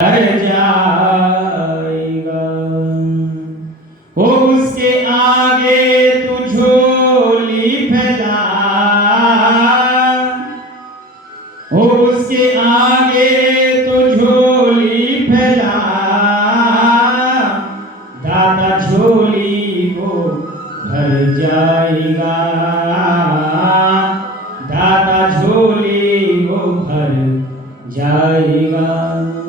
कर जाएगा। हो उसके आगे तू झोली फैला, हो उसके आगे तू झोली फैला, दादा झोली को भर जाएगा, दादा झोली को भर जाएगा।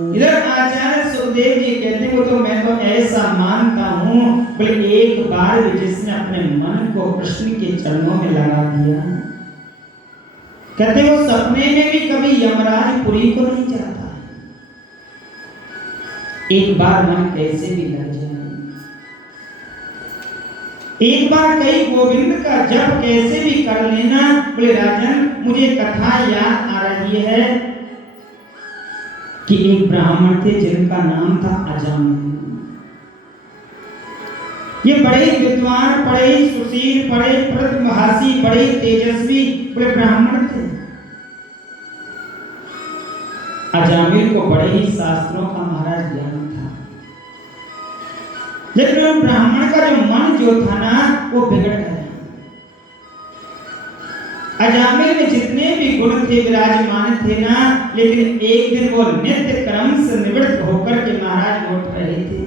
इधर आचार्य सुखदेव जी कहते हैं, वो तो मैं तो ऐसा मानता हूँ, बोले एक बार भी जिसने अपने मन को कृष्ण के चरणों में लगा दिया, कहते वो सपने में भी कभी यमराज पुरी को नहीं जाता। एक बार मन कैसे भी लग जाए, एक बार कई गोविंद का जप कैसे भी कर लेना। बोले राजन, मुझे कथा याद आ रही है कि एक ब्राह्मण थे जिनका नाम था अजामिल। ये बड़े विद्वान, बड़े सुशील, बड़े प्रतिभाशी, बड़े तेजस्वी बड़े ब्राह्मण थे। अजामिल को बड़े ही शास्त्रों का महाराज ज्ञान था, लेकिन ब्राह्मण का जो मन जो था ना वो बिगड़ गया। अजामिल में जितने भी गुण थे विराजमान थे ना, लेकिन एक दिन वो नित्य कर्म से निवृत्त होकर के महाराज लौट रहे थे,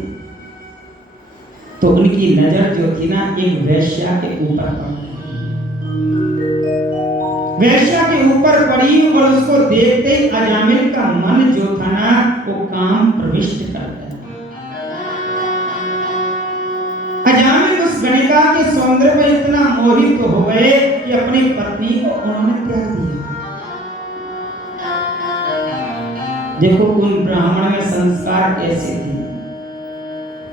तो उनकी नजर जो थी ना एक वेश्या के ऊपर पड़ी। वेश्या के ऊपर पड़ी और उसको देखते ही अजामिल का मन जो था ना वो काम प्रविष्ट कर गया। अजामिल उस गणिका के सौंदर्य में इतना मोहित हो गए कि अपनी पत्नी को उन्होंने त्याग दिया। देखो उन ब्राह्मण में संस्कार कैसे थे।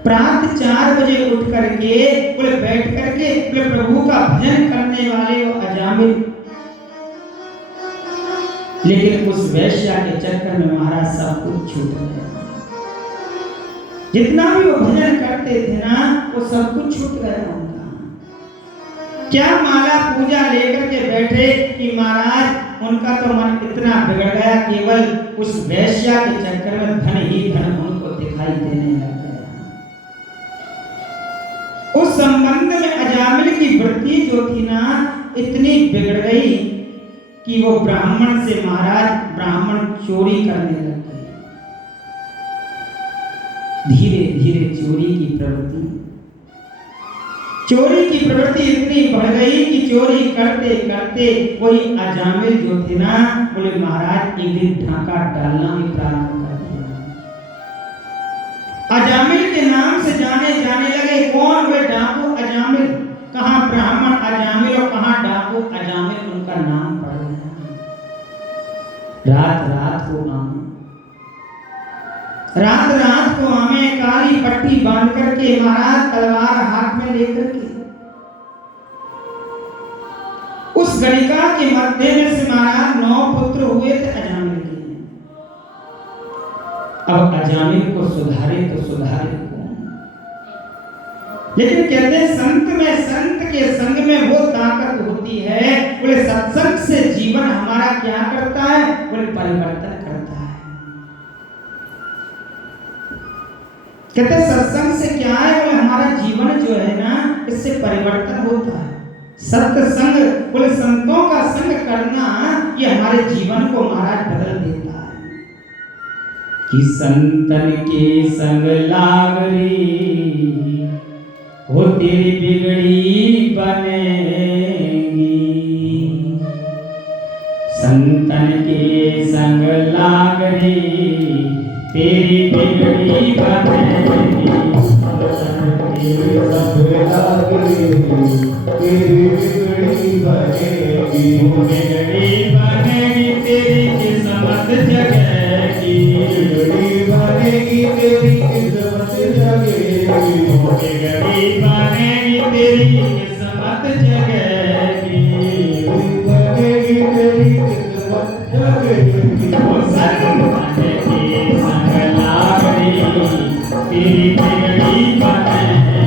प्रातः 4 बजे उठ करके बोले बैठ करके बोले प्रभु का भजन करने वाले वो अजामिल, लेकिन उस वैश्या के चक्कर में महाराज सब कुछ छूट गया। जितना भी वो भजन करते थे ना वो सब कुछ छूट गया उनका। क्या माला पूजा लेकर के बैठे कि महाराज उनका तो मन इतना बिगड़ गया, केवल उस वैश्या के चक्कर में धन ही धन उनको दिखाई देने लग गया। उस संबंध में अजामिल की वृत्ति जो थी ना इतनी बिगड़ गई कि वो ब्राह्मण से महाराज ब्राह्मण चोरी करने लग गए। धीरे धीरे चोरी की प्रवृत्ति इतनी बढ़ गई कि चोरी करते करते वही अजामिल जो थे ना बोले महाराज एक दिन ढाका डालना भी प्रारंभ कर दिया। अजामिल के नाम से जाने लगे। कौन वे डाकू अजामिल, कहाँ ब्राह्मण अजामिल और कहाँ डाकू अजामिल, उनका नाम पड़ गया। रात रात को आमे काली पट्टी बांध करके महाराज तलवार हाथ में लेकर के उस गणिका के मध्य में से महाराज 9 पुत्र हुए थे अजामिल के। अब अजामिल को सुधारे तो सुधारे कौन? लेकिन कहते हैं संत के संग में वो ताकत होती है। बोले सत्संग से जीवन हमारा क्या करता है? बोले परिवर्तन करता है। कहते सत्संग से क्या है? बोले हमारा जीवन जो है ना इससे परिवर्तन होता है। सत्संग बोले संतों का संग करना ये हमारे जीवन को महाराज बदल देता है। कि संतन के संग लाग रे हो तेरी बिगड़ी बनेगी, संतन के संग लाग रे तेरी बिगड़ी बनेगी, तेरी बिगड़ी बनेगी, बिगड़ी बनेगी तेरी किस्मत जगेगी, बिगड़ी बनेगी तेरी किस्मत जगेगी, बिगड़ी बनेगी तेरी किस्मत जगेगी, बनेगी तेरी किस्मत जगेगी। वो संतन के संग लाग रे तेरी बिगड़ी बनेगी,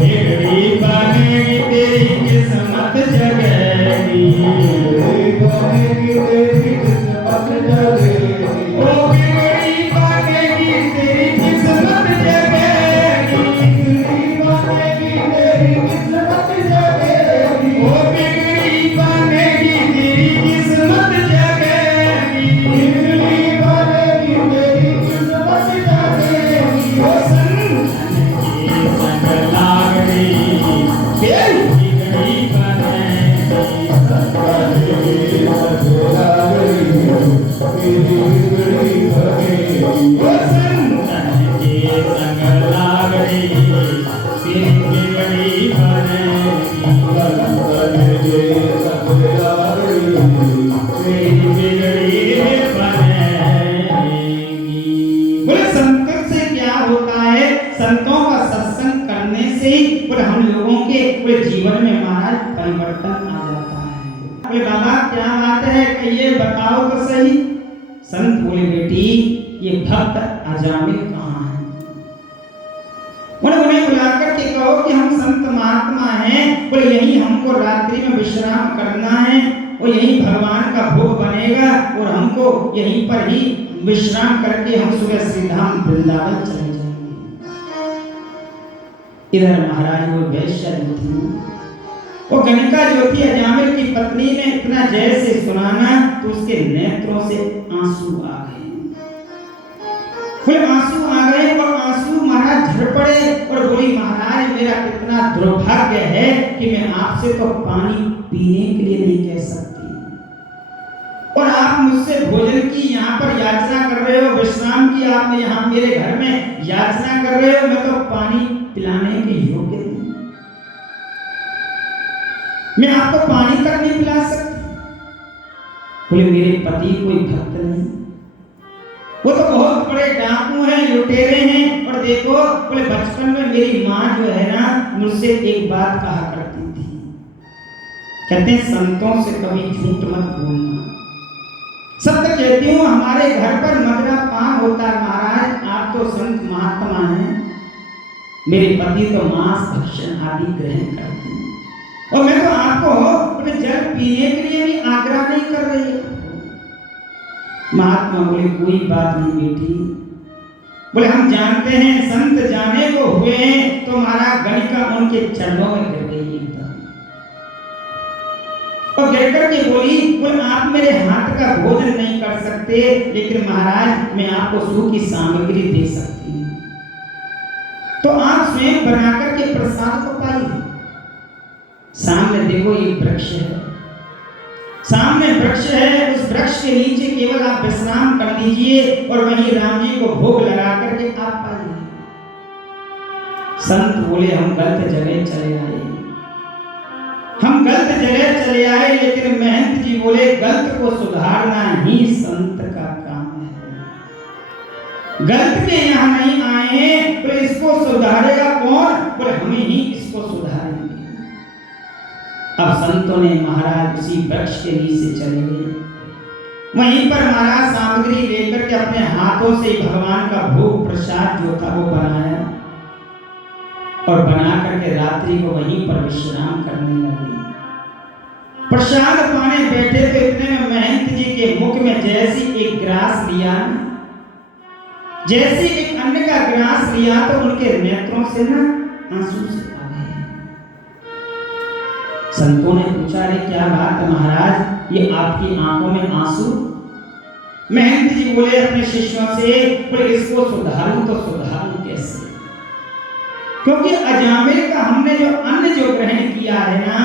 बिगड़ी बनेगी तेरी किस्मत जगेगी, बोले बाबा क्या बात है, कहिए बताओ तो सही। संत बोले बेटी ये भक्त अजामिल कहाँ है? उन्हें बुलाकर के कहो कि हम संत महात्मा हैं, बोले यही हमको रात्रि में विश्राम करना है और यही भगवान का भोग बनेगा और हमको यहीं पर ही विश्राम करके हम सुबह श्रीधाम वृंदावन चले जाएंगे। इधर महाराज वो वैश्य जो थी, वो गणिका जो थी अजामिल की पत्नी ने इतना जय से सुनाना तो उसके नेत्रों से आंसू आ गए। बोले आंसू आ गए और आंसू महाराज झड़ पड़े और बोली महाराज मेरा कितना दुर्भाग्य है कि मैं आपसे तो पानी पीने के लिए नहीं कह सकती और आप मुझसे भोजन की यहाँ पर याचना कर रहे हो, विश्राम की आपने यहाँ मेरे घर में याचना कर रहे हो, मैं तो पानी पिलाने के योग्य नहीं, मैं आपको पानी तक नहीं पिला सकती। बोले मेरे पति कोई भक्त नहीं, वो तो बहुत बड़े डाकू हैं, लुटेरे हैं। और देखो बोले बचपन में मेरी माँ जो है ना मुझसे एक बात कहा करती थी, कहते हैं संतों से कभी झूठ मत बोलना। सत्य कहती हूँ हमारे घर पर मदिरा पान होता है महाराज, आप तो संत महात्मा हैं, मेरे पति तो मांस भक्षण आदि ग्रहण करते हैं और मैं तो आपको जल पीने के लिए भी आग्रह नहीं कर रही। महात्मा बोले कोई बात नहीं बेटी, बोले हम जानते हैं संत जाने को हुए हैं, तो महाराज गणिका उनके चरणों में गिर गई एकदम और गिर करके बोले आप मेरे हाथ का भोजन नहीं कर सकते, लेकिन महाराज मैं आपको सूखी सामग्री दे सकती हूँ, तो आप स्वयं बनाकर के प्रसाद को पाइए। सामने देखो ये वृक्ष है, सामने वृक्ष है, उस वृक्ष के नीचे केवल आप विश्राम कर लीजिए और वहीं राम जी को भोग लगा करके आप पाइए। संत बोले हम गलत जगह चले आए, हम गलत जगह चले आए, लेकिन महंत जी बोले गलत को सुधारना ही संत का काम है। गलत के यहाँ नहीं आए, तो इसको सुधारेगा कौन? बोले हम ही इसको सुधारेंगे। अब संतों ने महाराज उसी वृक्ष के नीचे चले गए, वहीं पर महाराज सामग्री लेकर के अपने हाथों से भगवान का भोग प्रसाद जो था वो बनाया और बना करके रात्रि को वहीं पर विश्राम करने लगे। प्रसाद पाने बैठे तो इतने में महंत जी के मुख में जैसी एक ग्रास लिया, जैसे एक अन्न का ग्रास लिया तो उनके नेत्रों से ना आंसू से आ गए। संतों ने पूछा रे क्या बात है महाराज, ये आपकी आंखों में आंसू? महंत जी बोले अपने शिष्यों से, बोले इसको सुधारूं तो सुधारूं कैसे, क्योंकि अजामिल का हमने जो अन्न जो ग्रहण किया है ना,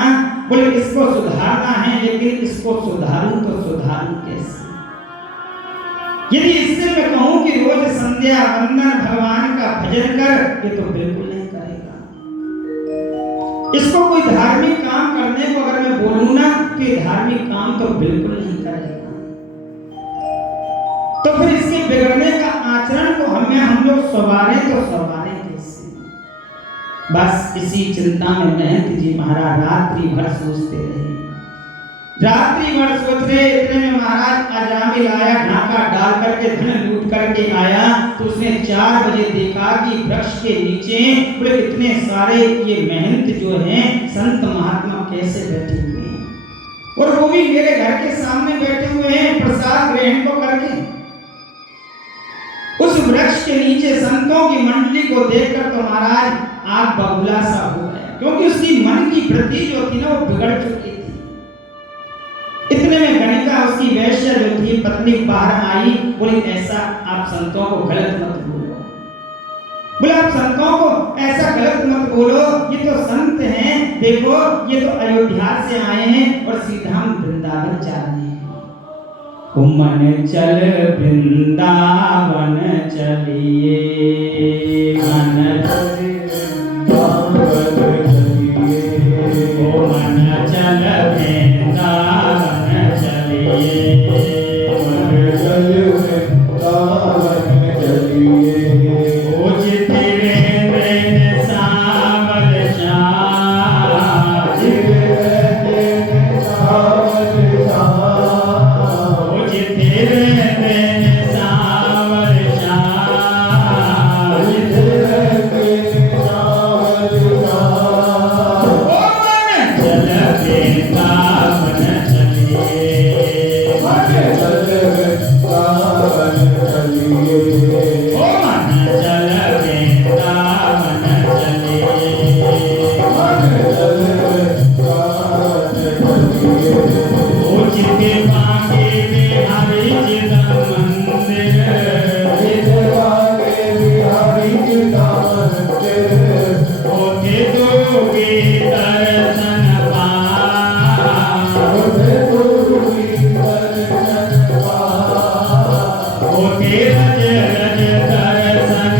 बोले इसको सुधारना है, लेकिन इसको सुधारूं तो सुधारूं कैसे। यदि इससे मैं कहूं कि रोज संध्या वंदन भगवान का भजन कर, ये तो बिल्कुल नहीं करेगा। इसको कोई धार्मिक काम करने को अगर मैं बोलूं ना तो ये धार्मिक काम तो बिल्कुल नहीं करेगा। तो फिर इसके बिगड़ने का आचरण को हम लोग संवारें तो संवारें कैसे? बस इसी चिंता में महंत जी महाराज रात्रि भर सोचते रहे, रात्रि भर सोच रहे। इतने में महाराज अजामिल आया, ढाका डाल करके धन लूट करके आया, तो उसने 4 बजे देखा कि वृक्ष के नीचे बोले इतने सारे ये महंत जो हैं संत महात्मा कैसे बैठे हुए हैं, और वो भी मेरे घर के सामने बैठे हुए हैं प्रसाद ग्रहण को करके। उस वृक्ष के नीचे संतों की मंडली को देखकर तो महाराज आग बबूला सा हो गया, क्योंकि उसकी मन की वृत्ति जो थी ना वो बिगड़ चुकी थी। इतने में गणिका उसकी वैश्य जो थी पत्नी बाहर आई, बोली ऐसा आप संतों को गलत मत बोलो, बोले आप संतों को ऐसा गलत मत बोलो, ये तो संत हैं, देखो ये तो अयोध्या से आए हैं और श्रीधाम वृंदावन जा रहे हैं। मन चल वृंदावन चलिए, मन चल वृंदावन चलिए, सावल ओ जिनके बागे बिहारी जी का मंदिर, होते तो भी दर्शन होते रज रज दर्शन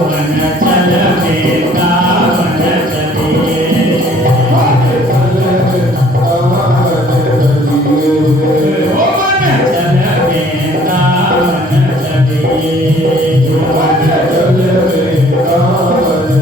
मन चल वृंदावन चलिए, मन चल वृंदावन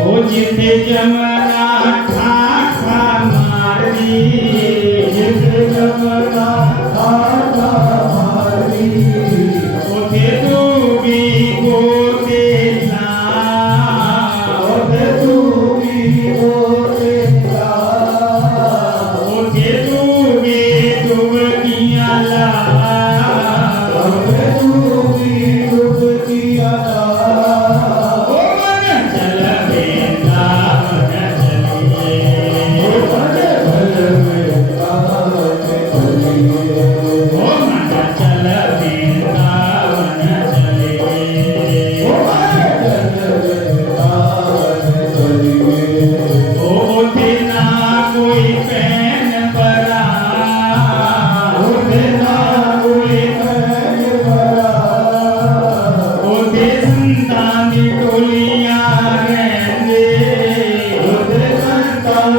ओ जिते जमना ठाठा मार दी, ओते तू भी गोते ला, ओते तू भी डुबकियां ला, चल वृंदावन चलिए, ओ मन चल वृंदावन चलिए, ओते ना कोई पैन परा, ओते संतान दी टोलियां रहंदे, चल वृंदावन चलिए,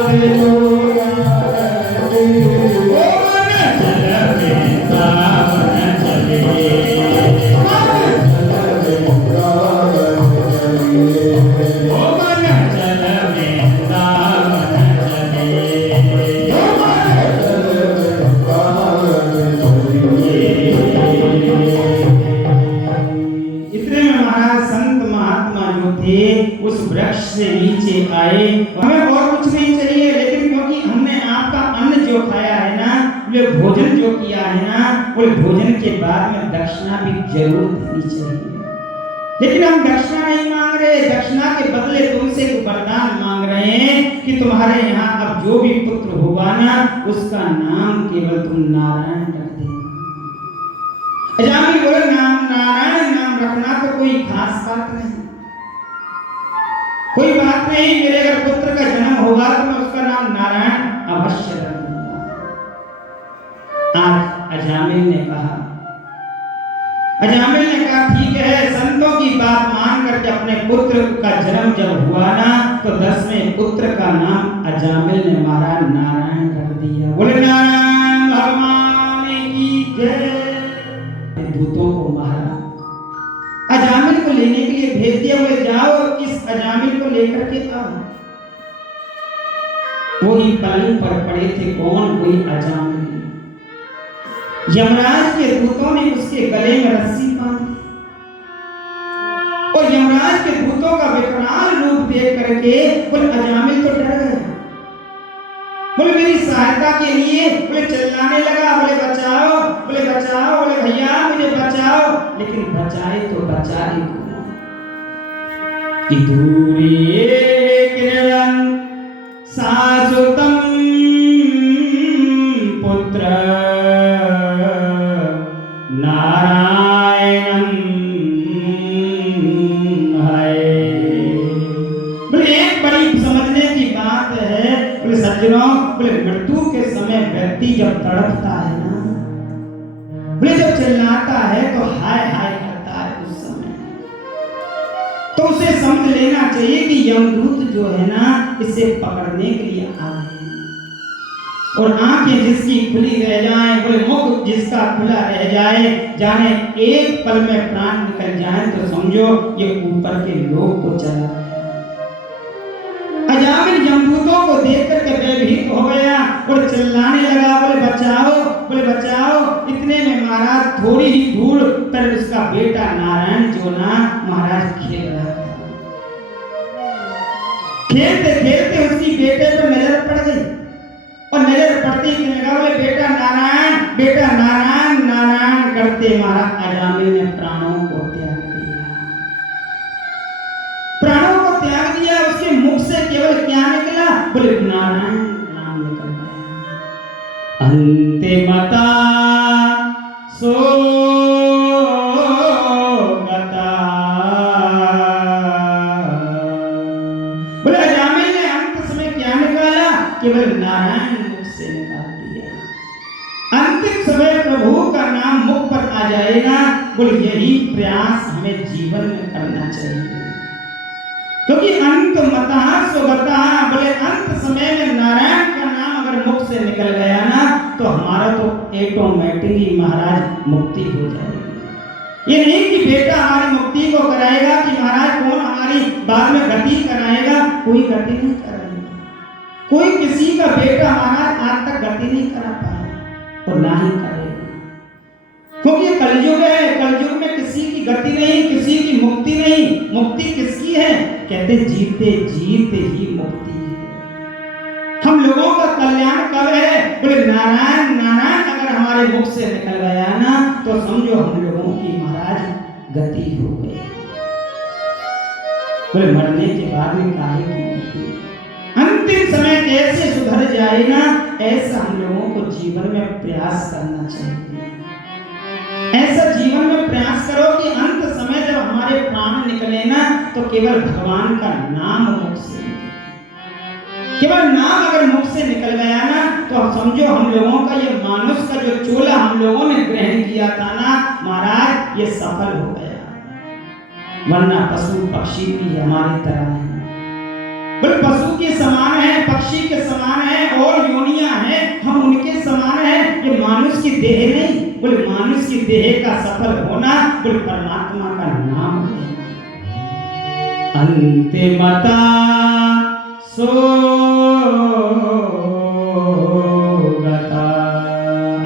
ओ मन चल वृंदावन चलिए। इतने में महाराज संत महात्मा जो थे उस वृक्ष से नीचे आए। हमें और कुछ नहीं चाहिए, लेकिन क्योंकि हमने आपका अन्न जो खाया है ना, ये भोजन जो किया है ना, वो भोजन के बाद में दक्षिणा भी जरूर देनी चाहिए। लेकिन हम दक्षिणा नहीं मांग रहे, दक्षिणा के बदले तुमसे एक वरदान मांग रहे हैं कि तुम्हारे यहाँ अब जो भी पुत्र होगा ना, उसका नाम केवल तुम नारायण रख देना। अजामिल बोले नाम नारायण नाम रखना तो कोई खास बात नहीं, कोई बात नहीं, मेरे अगर पुत्र का जन्म होगा तो मैं उसका नाम नारायण अवश्य रख दूंगा। आज अजामिल ने कहा ठीक है, संतों की बात मान करके अपने पुत्र का जन्म जब हुआ ना, तो 10वें पुत्र का नाम अजामिल ने महाराज नारायण रख दिया। बोले नारायण भगवान की जय। भूतों को मारा, अजामिल को लेने के लिए भेज दिया। बोले जाओ इस अजामिल को लेकर के आओ। वही पलंग पर पड़े थे, कौन? कोई अजामिल। यमराज के दूतों ने उसके गले में रस्सी बांधी और यमराज के दूतों का विकराल रूप देख करके बोले अजामिल तो डर गया। बोले मेरी सहायता के लिए बोले चिल्लाने लगा, बोले बचाओ, बोले बचाओ, बोले भैया मुझे बचाओ। लेकिन बचाए तो बचाए कौन? दूरे किरण सासुतम पुत्र नारायणं है। बोले एक बड़ी समझने की बात है, बोले सज्जनों, बोले मृत्यु के समय व्यक्ति जब तड़पता है ना, बोले जब चिल्लाता है तो हाय हाय करता है उस समय। तो उसे समझ लेना चाहिए कि यमदूत जो है ना इसे पकड़ने के लिए आ गए। और आंखें जिसकी खुली रह जाएं, बोले मुख जिसका खुला रह जाए, जाने एक पल में प्राण निकल जाए, तो समझो ये ऊपर के लोग को चला गया। अजामिल यमदूतों को देख करके भयभीत हो गया और चिल्लाने लगा, बोले बचाओ, बोले बचाओ। इतने में महाराज थोड़ी ही दूर पर उसका बेटा नारायण जो ना महाराज खेल रहा था। खेलते खेलते उसकी बेटे पर नजर पड़ गई और नजर पड़ती ही लगा, बोले बेटा नारायण, बेटा नारायण, नारायण करते महाराज अजामिल ने प्राणों को त्याग दिया। प्राणों को त्याग दिया। उसके मुख से केवल क्या निकला, बोले नारायण नाम निकल गया। अंतिमता सोगता, बोले अजामिल ने अंत समय क्या निकाला, केवल नारायण मुख से निकाल दिया। अंतिम समय प्रभु का नाम मुख पर आ जाएगा। बोले यही प्रयास हमें जीवन में करना चाहिए, क्योंकि अंत मता सुगता, बोले अंत समय में नारायण का नाम अगर मुख से निकल गया ना तो हमारा तो ऑटोमेटिक ही महाराज मुक्ति हो जाएगी। ये नहीं कि बेटा हमारी मुक्ति को कराएगा, कि महाराज कौन हमारी बाद में गति कराएगा, कोई गति नहीं कराएगा। कोई किसी का बेटा महाराज आज तक गति नहीं करा पाया और ना ही करेगा, क्योंकि ये कलयुग है। कलयुग में किसी की गति नहीं, किसी की मुक्ति नहीं। मुक्ति किसकी है, कहते जीते जीते ही मुक्ति है। हम लोगों का कल्याण कब है, बोले नारायण नारायण अगर हमारे मुख से निकल गया ना तो समझो हम लोगों की महाराज गति हो गई। बोले मरने के बाद में काहे की गति, अंतिम समय कैसे सुधर जाएगा, ऐसा हम लोगों को जीवन में प्रयास करना चाहिए। ऐसा जीवन में प्रयास करो कि अंत समय जब हमारे प्राण निकले ना तो केवल भगवान का नाम मुख से, केवल नाम अगर मुख से निकल गया ना तो हम समझो हम लोगों का ये मानुष का जो चोला हम लोगों ने ग्रहण किया था ना महाराज, ये सफल हो गया। वरना पशु पक्षी भी हमारी तरह है, बोले पशु के समान है, पक्षी के समान है, और योनियां हैं, हम उनके समान है। ये मानुष की देह नहीं, बोले मानुष की देह का सफल होना बोले परमात्मा का नाम है। अंतिमता सोगता,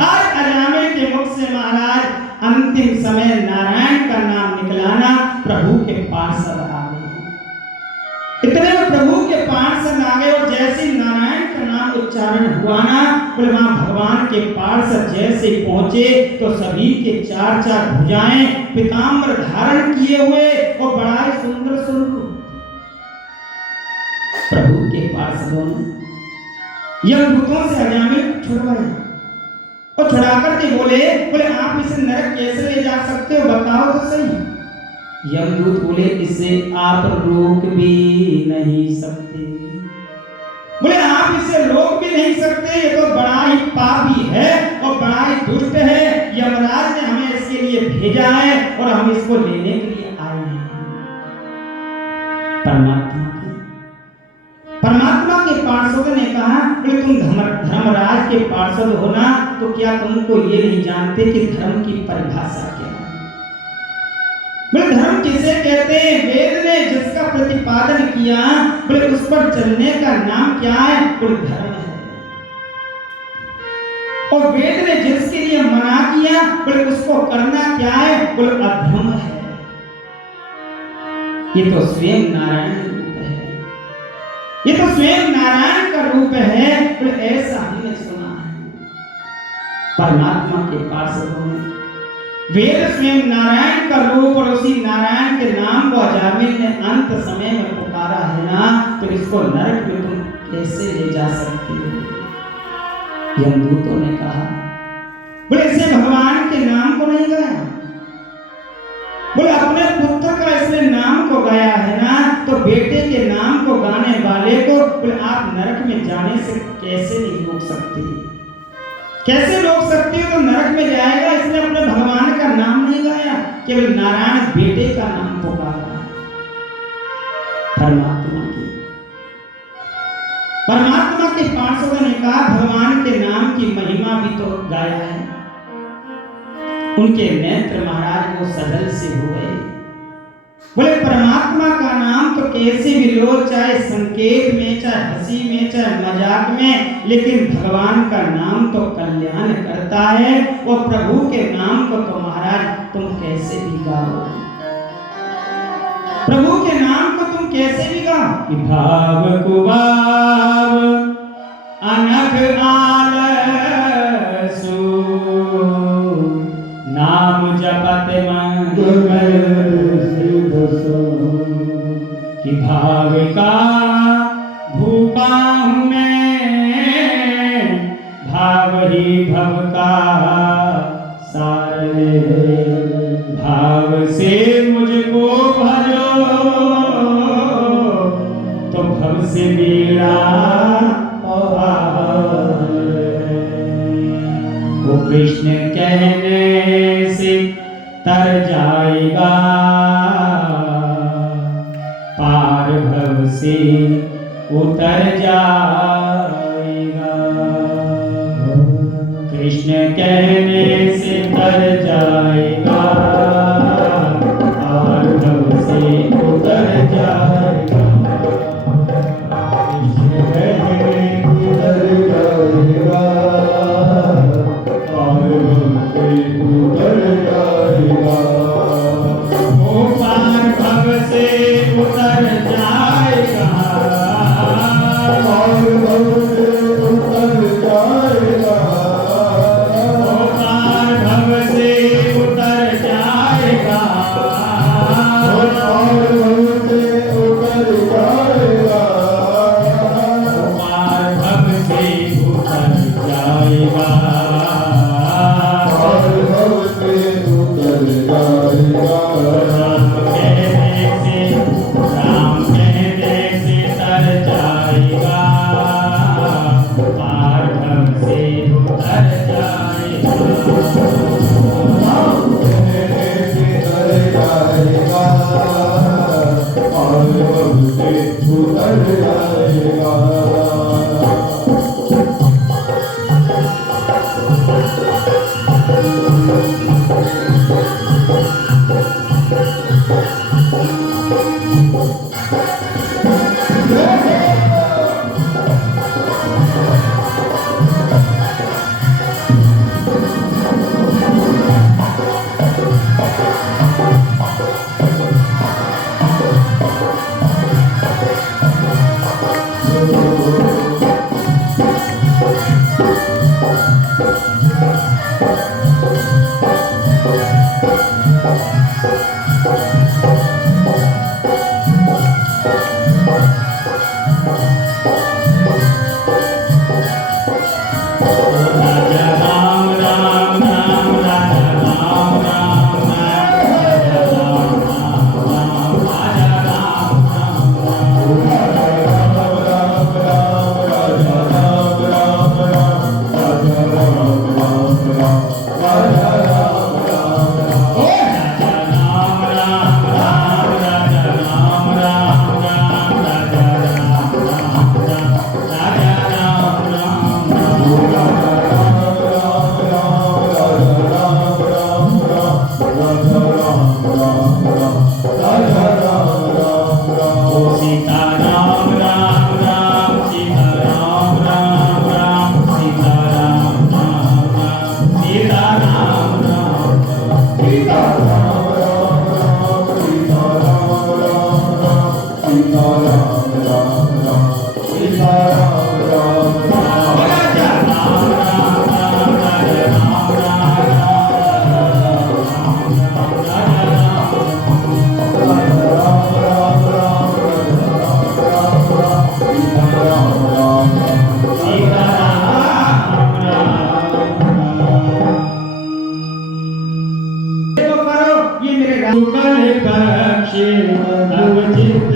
आज अजामिल के मुख से महाराज अंतिम समय नारायण का नाम निकलाना, प्रभु के पार्षद आ गए। इतने में प्रभु के पार्षद आ गए और जैसे नारायण का नाम उच्चारण हुआ ना, बोले वहां भगवान के पार्षद जैसे पहुंचे तो सभी के चार चार भुजाएं पीताम्बर धारण किए हुए और बड़ा ही सुंदर स्वरूप। प्रभु के पार्षदों ने यमदूतों से अजामिल छुड़वाया और छुड़ाकर के बोले आप इसे नरक कैसे ले जा सकते हो, बताओ तो सही। यमदूत बोले इसे आप रोक भी नहीं सकते, बोले आप इसे रोक भी नहीं सकते, ये तो बड़ा ही पापी है और बड़ा ही दुष्ट है। यमराज ने हमें इसके लिए भेजा है और हम इसको लेने के लिए आए हैं। परमात्मा के पार्षद ने कहा, बोले तुम धर्मराज के पार्षद हो ना, तो क्या तुमको ये नहीं जानते कि धर्म की परिभाषा क्या है? बोले धर्म किसे कहते हैं? वेद ने जिसका प्रतिपादन किया, बोले उस पर चलने का नाम क्या है? बोले धर्म है। और वेद ने जिसके लिए मना किया, बोले उसको करना क्या है? बोले अधर्म है। ये तो स्वयं नारायण रूप है, ये तो स्वयं नारायण का रूप है। बोले ऐसा हमने सुना है। परमात्मा के पार्षदों ने वेद स्वयं नारायण का रूप और उसी नारायण के नाम को अजामिल ने अंत समय में पुकारा है ना, तो इसको नरक में तुम कैसे ले जा सकती हो? यमदूतों ने कहा, बोले इसे भगवान के नाम को नहीं गाया, बोले अपने पुत्र का इसने नाम को गाया है ना, तो बेटे के नाम को गाने वाले को बोले आप नरक में जाने से कैसे नहीं रोक सकती? कैसे रोक सकती हो? तो नरक में जाएगा। इसने अपने भगवान का नाम नहीं गाया, केवल नारायण बेटे का नाम पुकारा। परमात्मा के पार्षदों ने कहा भगवान के नाम की महिमा भी तो गाया है। उनके नेत्र महाराज को सजल से हो गए। बोले परमात्मा का नाम तो कैसे भी लो, चाहे संकेत में, चाहे हंसी में, चाहे मजाक में, लेकिन भगवान का नाम तो कल्याण करता है। वो प्रभु के नाम को तो महाराज तुम कैसे भी गाओ, प्रभु के नाम को तुम कैसे भी गाओ। कि भाव कुभाव अनघ आलसु नाम जपत मंगल कि भाव का भूपा हूँ मैं, भाव ही भव का सार, भाव से मुझको भजो तो भव से मेरा पार। वो कृष्ण कहने से तर जाएगा, पार भव से उतर जाएगा। कृष्ण कहने से तर जाएगा, पार भव से उतर जाएगा। कृष्ण कहने से तर जाएगा, पार भव से उतर जाएगा। वो पार भव से उतर जाएगा, पार भव से उतर जाएगा। वो पार भव से उतर जाएगा, पार भव से उतर जाएगा। पार भव से उतर जाएगा। पार भव से उतर जाएगा। राम कहने से तर जाएगा, पार भव से उतर जाएगा। कहने से तर जाएगा, पार भव से उतर जाएगा। राजा राम राम राम, राजा राम राम राम, राजा राम राम राम, राजा राम राम राम। राजा राम राम राम, राजा राम राम राम, राजा राम राम राम, राजा राम राम राम। ओ सीता राम राम राम, सीता राम राम राम, सीता राम राम राम, सीता राम राम राम। राजा राम राम राम, राजा राम राम राम, राजा राम सीता राम राम। तो करो ये मेरे बक्षे अवचित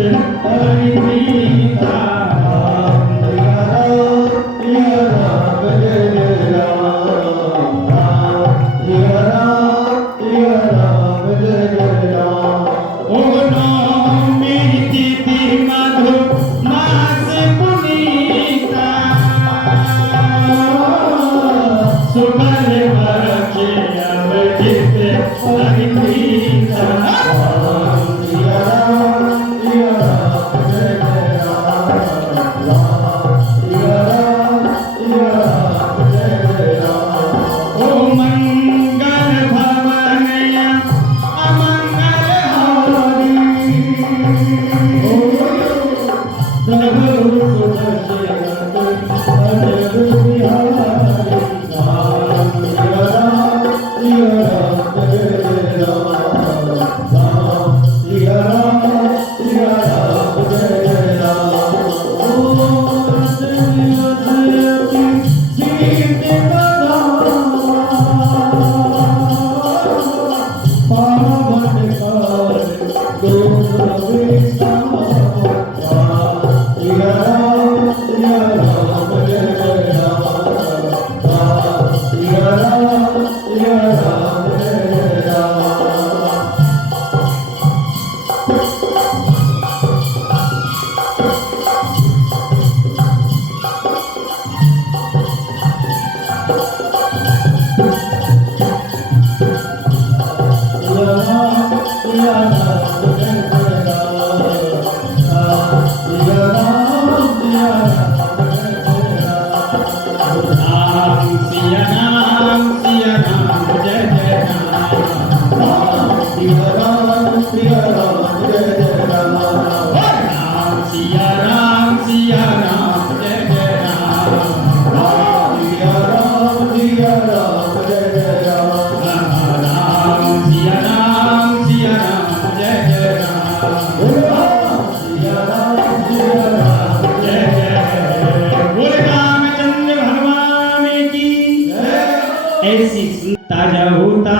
ऐसी ताजा होता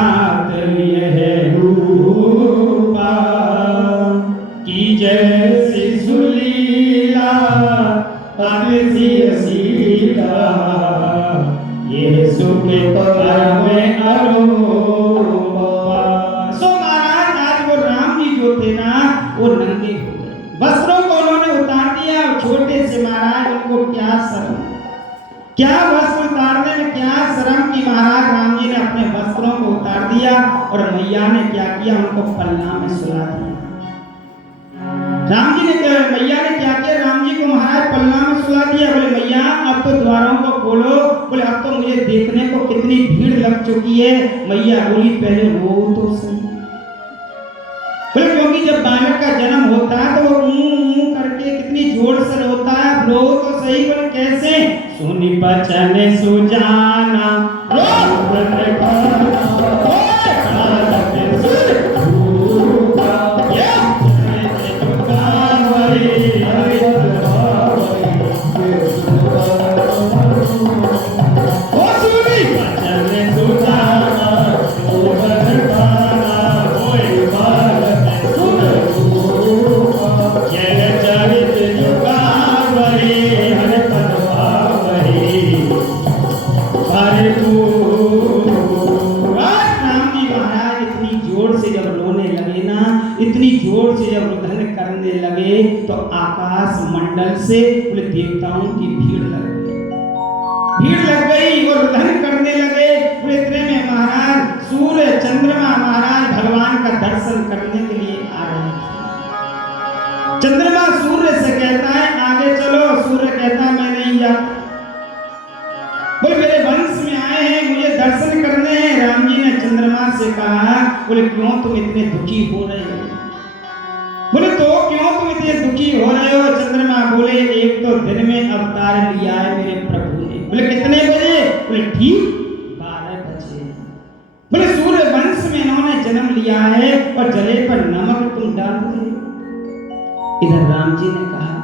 यह रूपा की जैसी सुलीला अरसी असीला ये सुख में अरूपा। सो महाराज आज वो राम जी जो थे ना वो नंगे हो गए, वस्त्रों को उन्होंने उतार दिया। छोटे से महाराज उनको क्या शर्म, क्या वस्त्र उतारने में क्या शर्म की महाराज राम जी ने अपने वस्त्रों को उतार दिया और मैया ने क्या किया, उनको पलना में सुला दिया। राम जी ने मैया ने क्या किया, राम जी को महाराज पलना में सुला दिया। बोले मैया अब तो द्वारों को खोलो। बोले अब तो मुझे देखने को कितनी भीड़ लग चुकी है। मैया बोली पहले रो तो सही। बोले क्योंकि जब बालक का जन्म होता है तो वो ऊं करके कितनी जोर से रोता है, रो तो सही। बोले कैसे, सुनी बचन सुजाना इतनी जोर से जब रुदन करने लगे तो आकाश मंडल से बोले देवताओं की भीड़ लग गई और रुदन करने लगे। इतने में महाराज सूर्य चंद्रमा महाराज भगवान का दर्शन करने के लिए आ रहे थे। चंद्रमा सूर्य से कहता है आगे चलो, सूर्य कहता है मैं नहीं जाता। बोले मेरे वंश में आए हैं, मुझे दर्शन करने हैं। राम जी ने चंद्रमा से कहा, बोले क्यों तुम इतने दुखी हो रहे हो? बोले तो क्यों तुम इतने दुखी हो रहे हो? चंद्रमा बोले एक तो दिन में अवतार लिया है मेरे प्रभु ने। बोले कितने बजे? बोले ठीक 12 बजे। बोले सूर्य वंश में इन्होंने जन्म लिया है और जले पर नमक तुम डाल रहे हो। इधर राम जी ने कहा,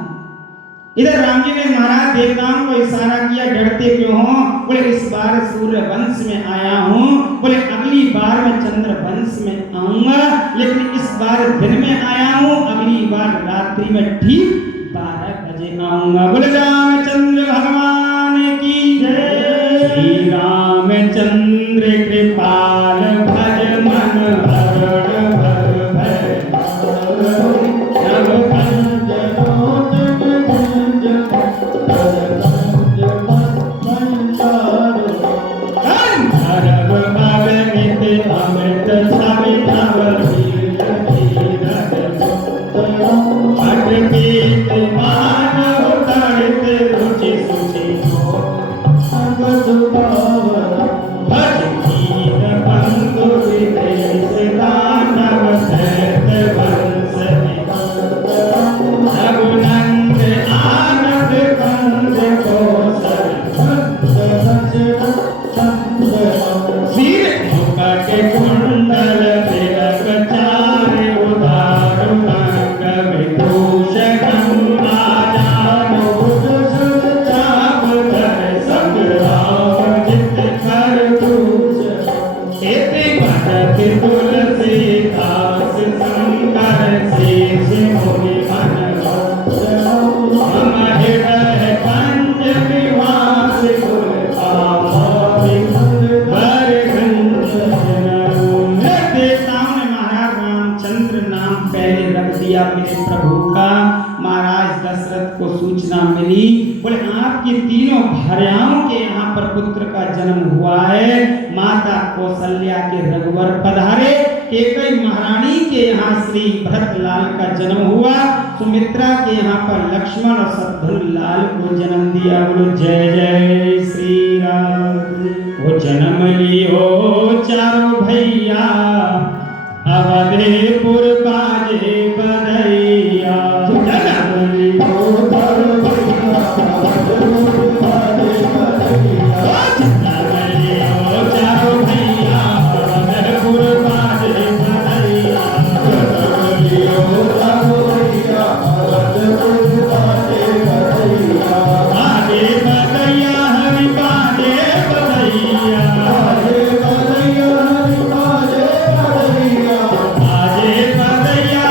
इधर राम जी ने महाराज देवताओं को इशारा किया, डरते क्यों हो? बोले इस बार सूर्य वंश में आया हूँ। बोले अगली बार मैं चंद्र वंश में आऊंगा, लेकिन इस बार दिन में आया हूँ, अगली बार रात्रि में ठीक 12 बजे आऊंगा। बोले रामचंद्र भगवान की जय। श्री रामचंद्र कृपाल भज मन हरण भर भय अमृत सभी नवल अटपीत मानव तड़ित रुचि सुचि भज कीन बंधु विदेश दानव सैत वंश दिया मेरे प्रभु का। महाराज दशरथ को सूचना मिली, बोले आपकी तीनों भार्याओं के यहाँ पर पुत्र का जन्म हुआ है। माता कौशल्या के रघुवर पधारे, केकई महारानी के यहाँ श्री भरतलाल का जन्म हुआ, सुमित्रा के यहाँ पर लक्ष्मण और शत्रुघ्न लाल को जन्म दिया। बोलो जय जय श्री राम। वो जन्म लियो चारों भैया, अवधेपुर बाजे बधैया। जन्म लियो चारों भैया, अवधेपुर बाजे बधैया। जन्म लियो चारों भैया, अवधेपुर बाजे बधैया। जन्म लियो चारों भैया, अवधेपुर बाजे बधैया। बाजे बधैया हरि बाजे बधैया, बाजे बधैया हरि बाजे बधैया। बाजे बधैया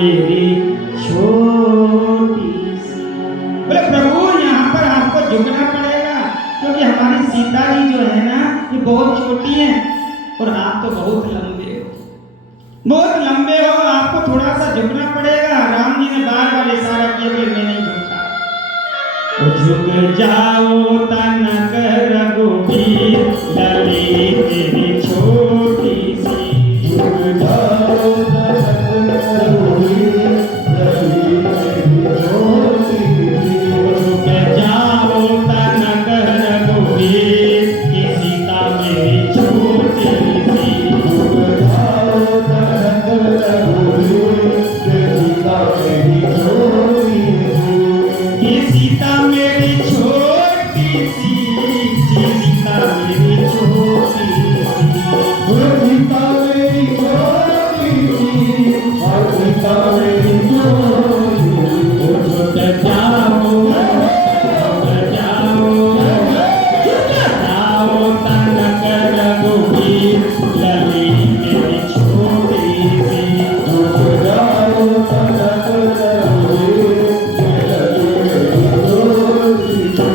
मेरी छोटी सी। बोले प्रभु यहाँ पर आपको झुकना पड़ेगा, क्योंकि हमारी सीता जी जो है ना ये बहुत छोटी है और आप तो बहुत लंबे हो, बहुत लंबे हो, आपको थोड़ा सा झुकना पड़ेगा। राम जी ने बार बार इशारा किया कि मैं नहीं झुकता। झुक जाओ तनक रघुबीर लली तेरी छोटी सी। झुक जाओ तनक रघुबीर लली तेरी छोटी सी। झुक जाओ तनक रघुबीर की सीता मेरी छोटी सी। झुक जाओ तनक रघुबीर की सीता मेरी छोटी सी। ये सीता मेरी छोटी सी, ये सीता मेरी छोटी सी। सीता मेरी छोटी सी, सीता मेरी छोटी सी। झुक जाओ, झुक जाओ तनक रघुबीर लली मेरी छोटी सी। झुक जाओ तनक रघुबीर लली मेरी छोटी सी।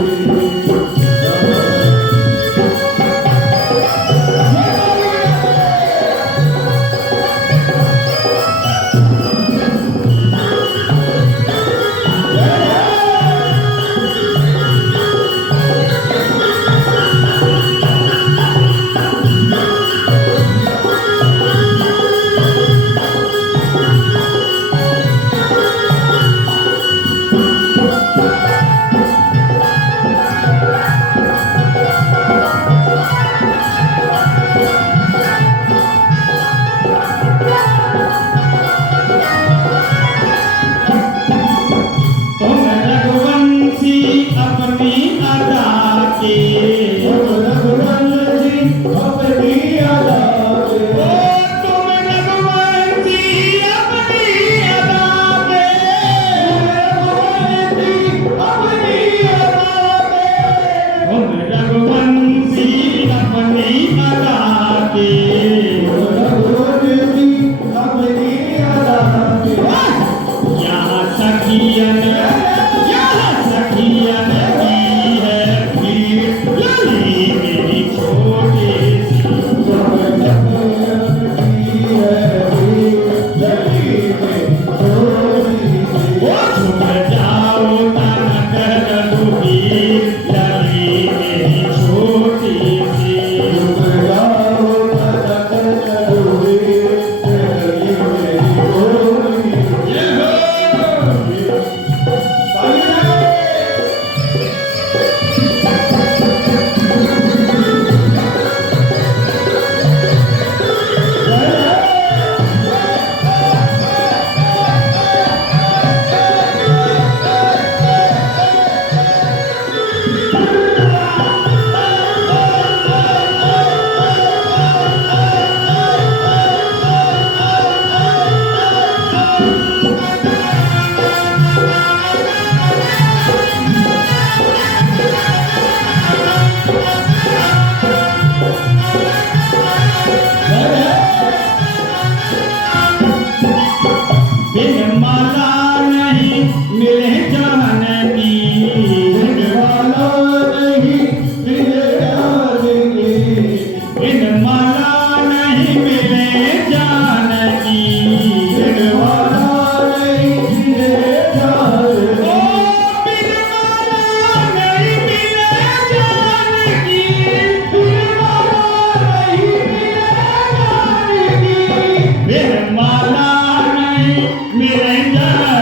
तुम रघुवंशी अपनी अदा के, रघुवंशी अपनी अदा के। तुम रघुवंशी अपनी अदा के, अपनी अदा के। तुम रघुवंशी अपनी अदा के। रघुवंशी अपनी अदा के। यहाँ सखियन की है भीड़ लली मेरी छोटी सी। झुक जाओ तनक रघुबीर लली मेरी छोटी सी। बिन माला नहीं मिले जानकी, माला नहीं मिले जानकी। बिन माला नहीं मिले जानकी। माला नहीं मिले जानकी। ओ बिन माला नहीं मिले जानकी, बिन माला नहीं मिले जानकी। बिन माला नहीं मिले जानकी।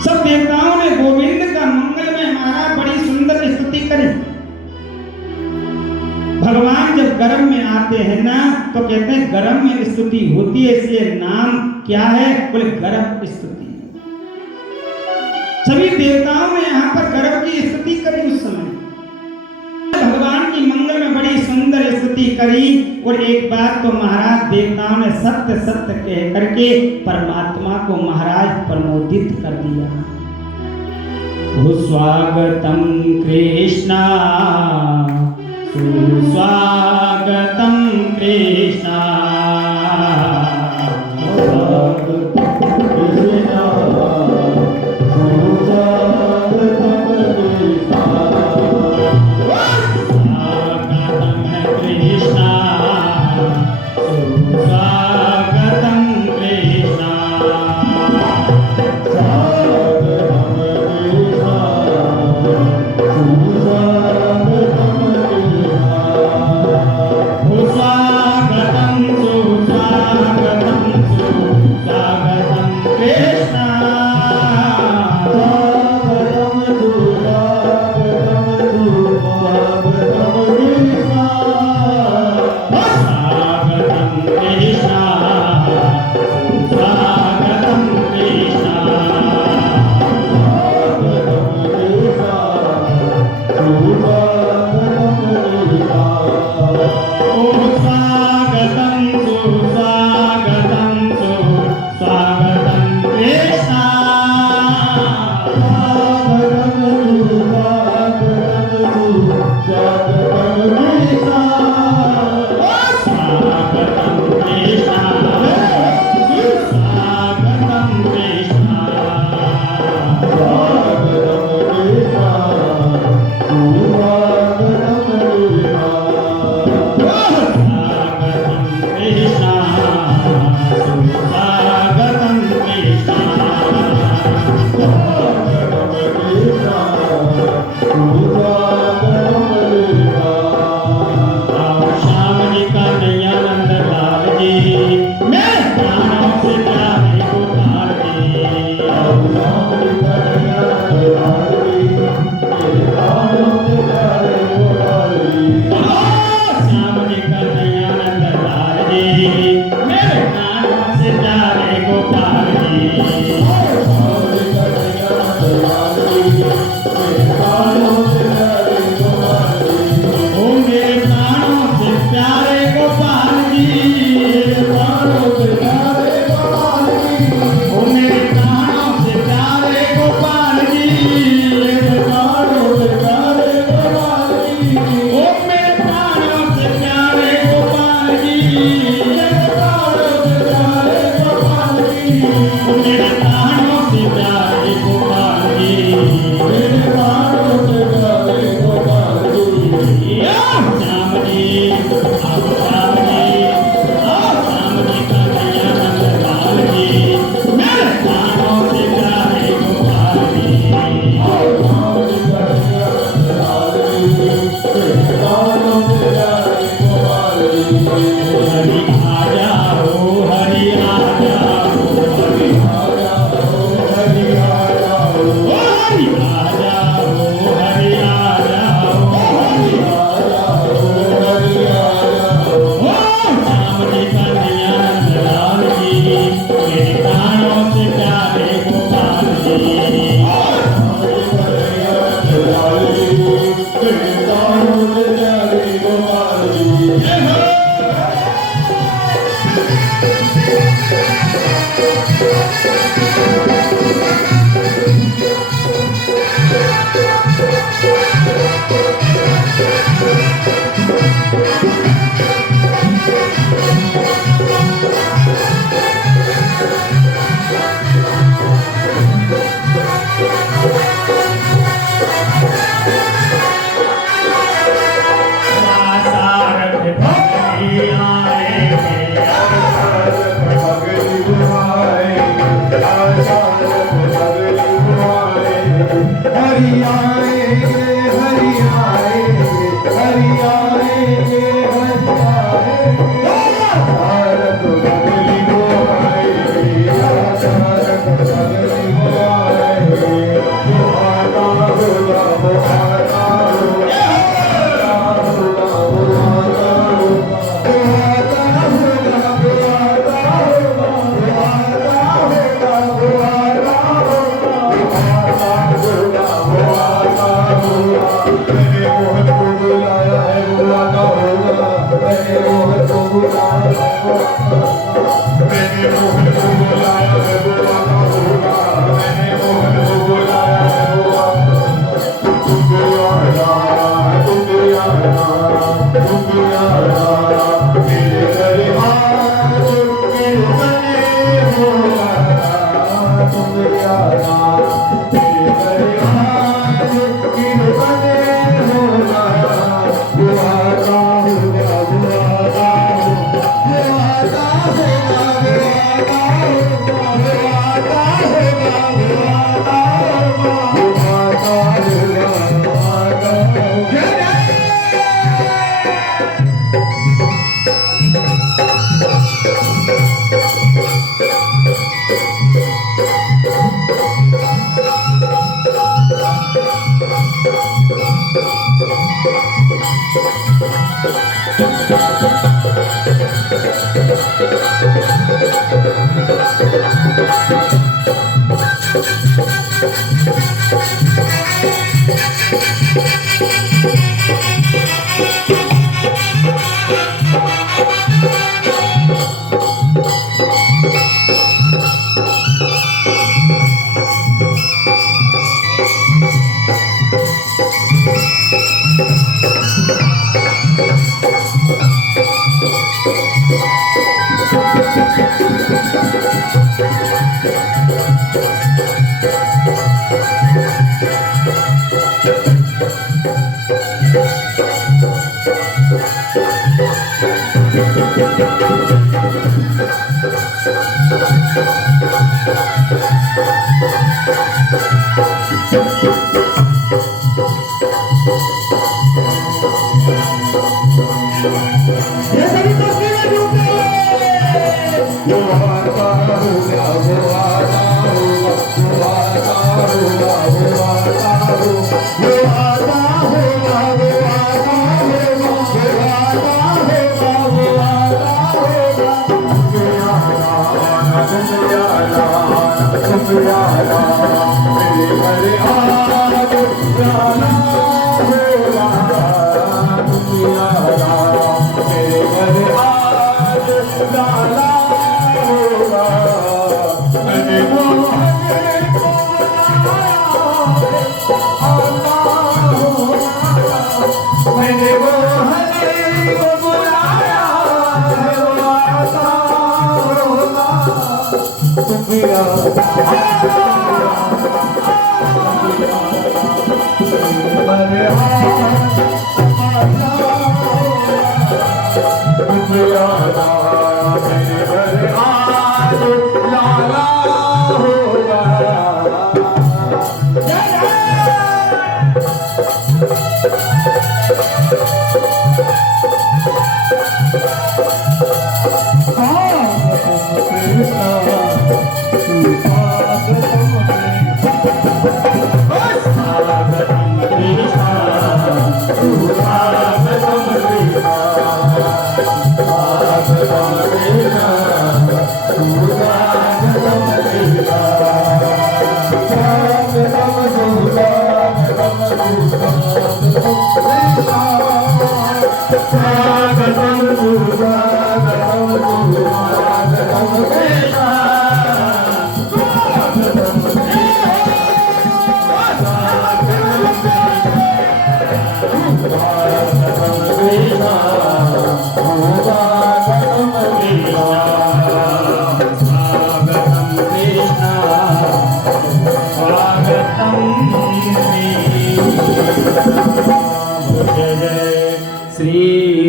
सब देवताओं ने गोविंद का मंगल में हमारा बड़ी सुंदर स्तुति करी। भगवान जब गर्भ में आते हैं ना तो कहते हैं गर्भ में स्तुति होती है, इसलिए नाम क्या है? बोले गर्भ स्तुति। सभी देवताओं ने यहाँ पर गर्भ की स्तुति करी। उस समय भगवान की मंगल में बड़ी सुंदर स्तुति करी। और एक बात तो महाराज देवताओं ने सत्य सत्य कह करके परमात्मा को महाराज प्रमोदित कर दिया। स्वागतम कृष्णा, सुस्वागतम कृष्णा,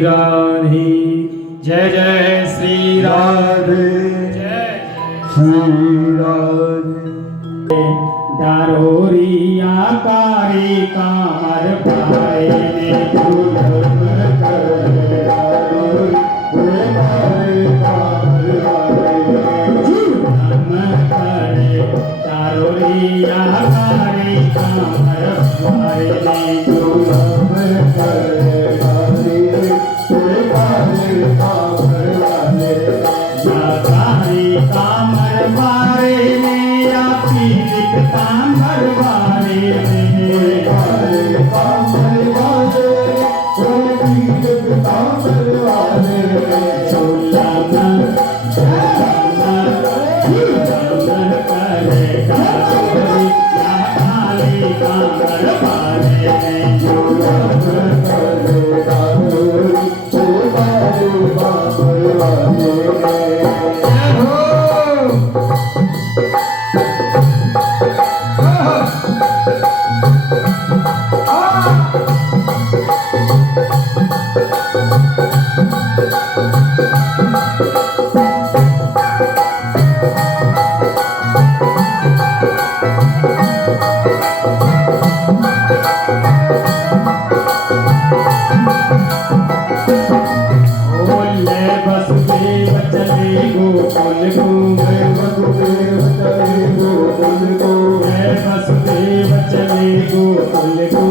राधे जय जय श्री राधे राधे जय श्री राधे दारोरिया कारी कामर पाए ने दुर्लभ करे दारोरी रे मारे कामर वाले हम करे दारोरिया कारी कामर पाए ने दुर्लभ करे दारी रे मारे कामर वाले कारी कामर पाए ने या पीलिक कामर वाले ने काले कामर वाले रोटी के कामर वाले झूलम झूलम करे कारी काली कामर वाले ने दुर्लभ करे दारोरी रे मारे कामर वाले ओले वसुदेव चले गोकुल को वसुदेव चले गोकुल को जय वसुदेव चले गोकुल को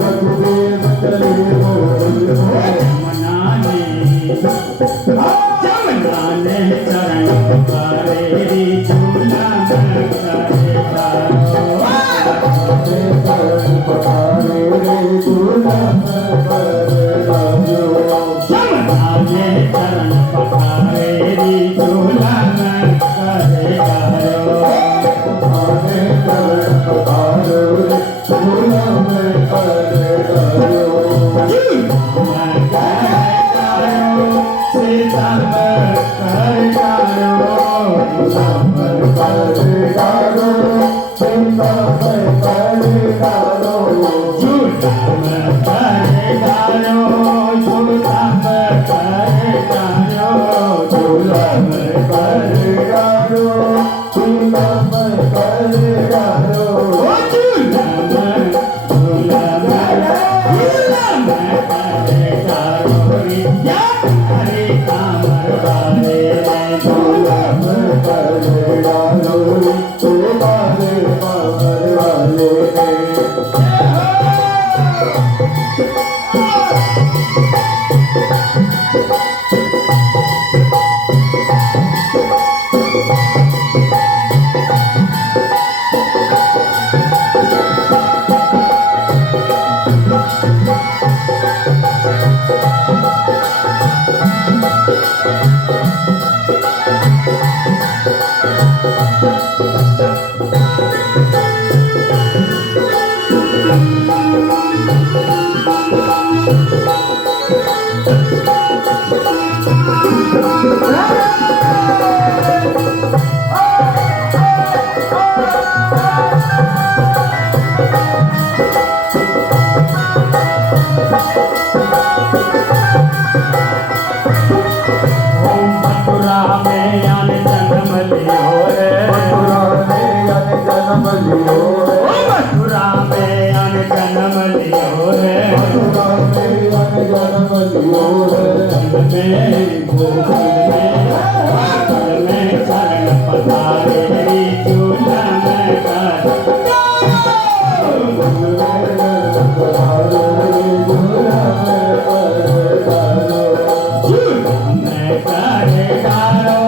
वसुदेव चले गोकुल को जमुना ने चरण पखारे रे झूला में करे रे चरण पखारे रे दुर्लभ करे दारो जमुना ने चरण पखारे रे झूला में करे आने चरण पखारे रे दुर्लभ करे दारो सीता कर दुर्लभ करे दारो चिंता करे दारो झूठा करे गारो झूठा करे गारो दुर्लभ करे दारो चिंता करे दारो दुर्लभ करे दारो रे मारे कामर वाले मथुरा में आने जन्म लियो रे मथुरा में आने जन्म लियो रे मथुरा में आने जन्म लियो रे मथुरा में आने जन्म लियो रे में गोकुल में चरण पधारे रे झूला में कर झूला में करे गारो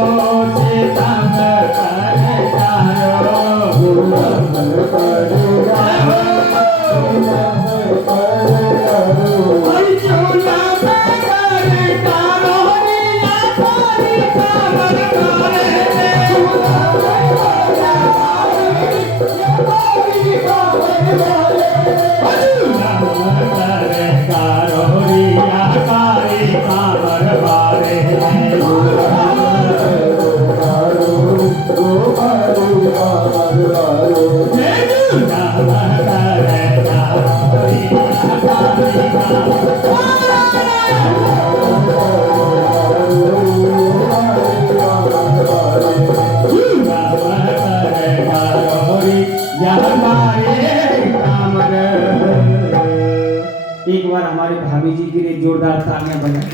एक बार हमारे भाभी जी के लिए जोरदार तालियां बजाएं।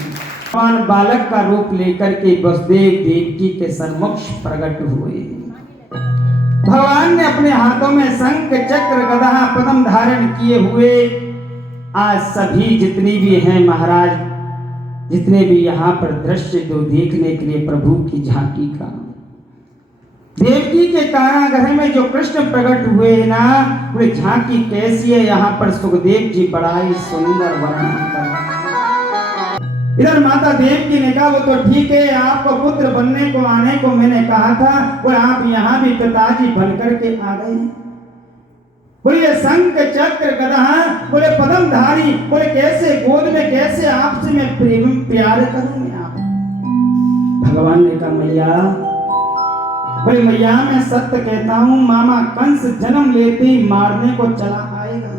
भगवान बालक का रूप लेकर के वसुदेव देवकी के सन्मुख प्रकट हुए। भगवान ने अपने हाथों में शंख चक्र गदा पद्म धारण किए हुए आज सभी जितनी भी हैं महाराज, जितने भी यहाँ पर दृश्य जो देखने के लिए प्रभु की झांकी का, देवकी के कारागृह में जो कृष्ण प्रकट हुए हैं ना, वे झांकी कैसी है यहाँ पर सुखदेव जी बड़ा ही सुंदर वर्णन कर रहे हैं। इधर माता देवकी ने कहा वो तो ठीक है, आपको पुत्र बनने को आने को मैंने कहा था, और आप यहाँ भी पिताजी बन करके आ गए। बोले शंख चक्र गदा, बोले पद्मधारी, बोले कैसे गोद में कैसे आपसे मैं प्रेम प्यार करूं मैं आप। भगवान ने कहा मैया, बोले मैया मैं सत्य कहता हूं, मामा कंस जन्म लेते ही मारने को चला आएगा,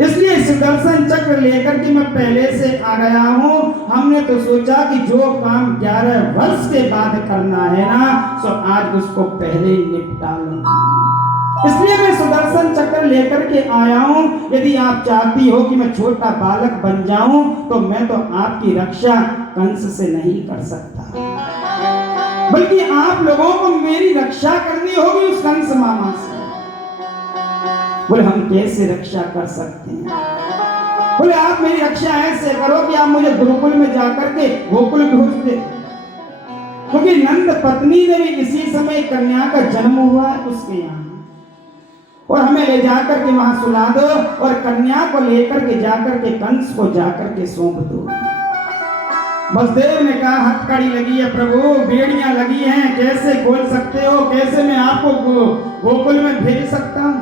इसलिए सुदर्शन चक्र लेकर के मैं पहले से आ गया हूं। हमने तो सोचा कि जो काम 11 वर्ष के बाद करना है ना, सो आज उसको पहले निपटा लूं, इसलिए मैं सुदर्शन चक्र लेकर के आया हूं। यदि आप चाहती हो कि मैं छोटा बालक बन जाऊं, तो मैं तो आपकी रक्षा कंस से नहीं कर सकता, बल्कि आप लोगों को मेरी रक्षा करनी होगी उस कंस मामा से। बोले हम कैसे रक्षा कर सकते हैं? बोले आप मेरी रक्षा ऐसे करो कि आप मुझे गुरुकुल में जाकर के गोकुल भेज दे, क्योंकि नंद पत्नी ने भी इसी समय कन्या का जन्म हुआ है उसके यहाँ, और हमें ले जाकर के वहां सुला दो, और कन्या को लेकर के जाकर के कंस को जाकर के सौंप दो। वसुदेव ने कहा हथकड़ी लगी है प्रभु, बेड़ियां लगी हैं, कैसे खोल सकते हो, कैसे मैं आपको गोकुल में भेज सकता हूं?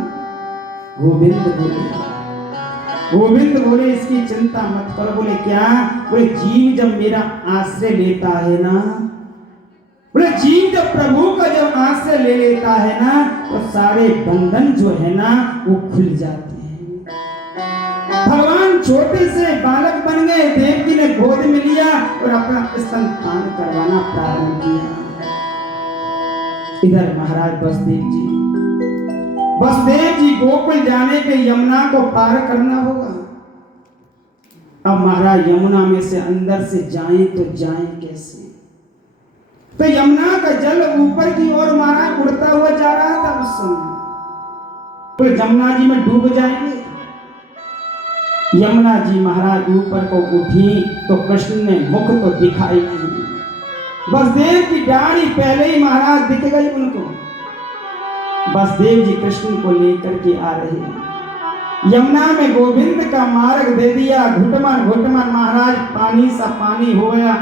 गोविंद बोले इसकी चिंता मत करो। बोले क्या? बोले जीव जब मेरा आश्रय लेता है ना, बोले जीव जब प्रभु का जब आश्रय ले लेता है ना, तो सारे बंधन जो है ना वो खुल जाते हैं। भगवान छोटे से बालक बन गए, देवकी ने गोद में लिया और अपना स्तनपान करवाना प्रारंभ किया। इधर महाराज वसुदेव जी गोकुल जाने के यमुना को पार करना होगा। अब महाराज यमुना में से अंदर से जाएं तो जाएं कैसे? तो यमुना का जल ऊपर की ओर महाराज उड़ता हुआ जा रहा था उस समय, तो यमुना जी में डूब जाएंगे। यमुना जी महाराज ऊपर को उठी तो कृष्ण ने मुख तो दिखाई नहीं, वसुदेव की दाढ़ी पहले ही महाराज दिख गई उनको। वसुदेव जी कृष्ण को लेकर के आ रहे हैं, यमुना में गोविंद का मार्ग दे दिया, घुटमन घुटमन महाराज पानी सा पानी हो गया।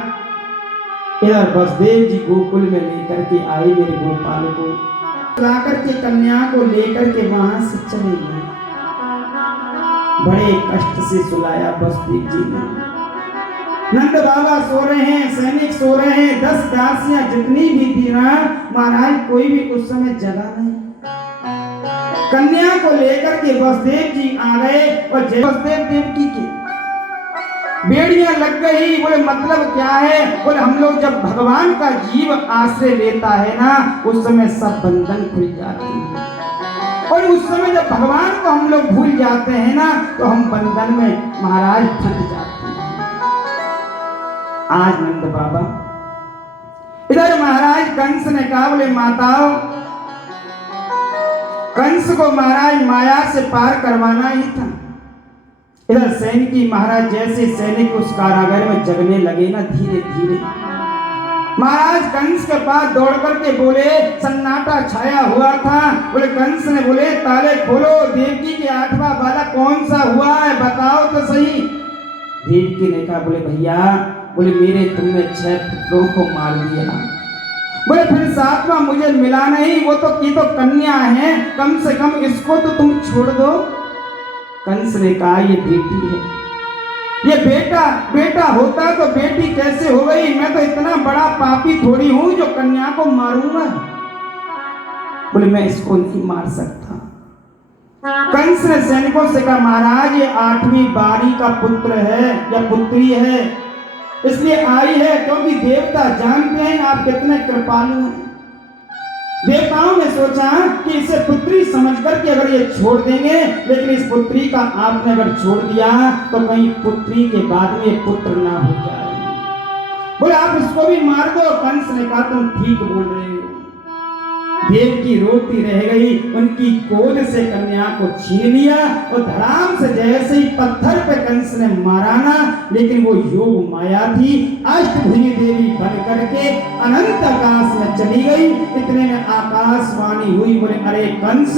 इधर वसुदेव जी गोकुल में लेकर के आए मेरे गोपाल को, लाकर के कन्या को लेकर के वहां से चले गए। बड़े कष्ट से सुलाया वसुदेव जी ने। नंद बाबा सो रहे हैं, सैनिक सो रहे हैं, 10 दासियां जितनी भी थी ना महाराज, कोई भी उस समय जगा नहीं। कन्या को लेकर के वसुदेव जी आ गए, और वसुदेव देवकी के बेड़ियां लग गई। बोले मतलब क्या है? बोले हम लोग जब भगवान का जीव आश्रय लेता है ना, उस समय सब बंधन खुल जाते हैं, और उस समय जब भगवान को हम लोग भूल जाते हैं ना, तो हम बंधन में महाराज फंस जाते हैं। आज नंद बाबा इधर महाराज कंस ने कहा, बोले माताओं, कंस को महाराज माया से पार करवाना ही था। इधर सैनिक महाराज जैसे सैनिक उस कारागार में जगने लगे ना, धीरे धीरे महाराज कंस के पास दौड़ करके बोले, सन्नाटा छाया हुआ था। बोले कंस ने बोले ताले खोलो, देवकी के 8वां बालक कौन सा हुआ है बताओ तो सही। देवकी ने कहा, बोले भैया, बोले मेरे तुमने 6 पुत्रों को मार दिया। बोले फिर 7वां मुझे मिला नहीं, वो तो की तो कन्या है, कम से कम इसको तो तुम छोड़ दो। कंस ने कहा ये बेटी है, ये बेटा होता तो बेटी कैसे हो गई? मैं तो इतना बड़ा पापी थोड़ी हूं जो कन्या को मारूंगा। बोले मैं इसको नहीं मार सकता। कंस ने सैनिकों से कहा, महाराज ये 8वीं बारी का पुत्र है या पुत्री है, इसलिए आई है क्योंकि देवता जानते हैं आप कितने कृपालु हैं। देवताओं ने सोचा कि इसे पुत्री समझकर कि अगर ये छोड़ देंगे, लेकिन इस पुत्री का आपने अगर छोड़ दिया तो कहीं पुत्री के बाद में पुत्र ना हो जाए। बोले आप इसको भी मार दो। कंस ने कहा तुम ठीक बोल रहे हो। देवकी रोती रह गई, उनकी गोद से कन्या को छीन लिया और धड़ाम से जैसे ही पत्थर पे कंस ने मारा ना, लेकिन वो योग माया थी, अष्टभुजी देवी बन करके अनंत आकाश में चली गई। इतने में आकाशवाणी हुई, बोले अरे कंस,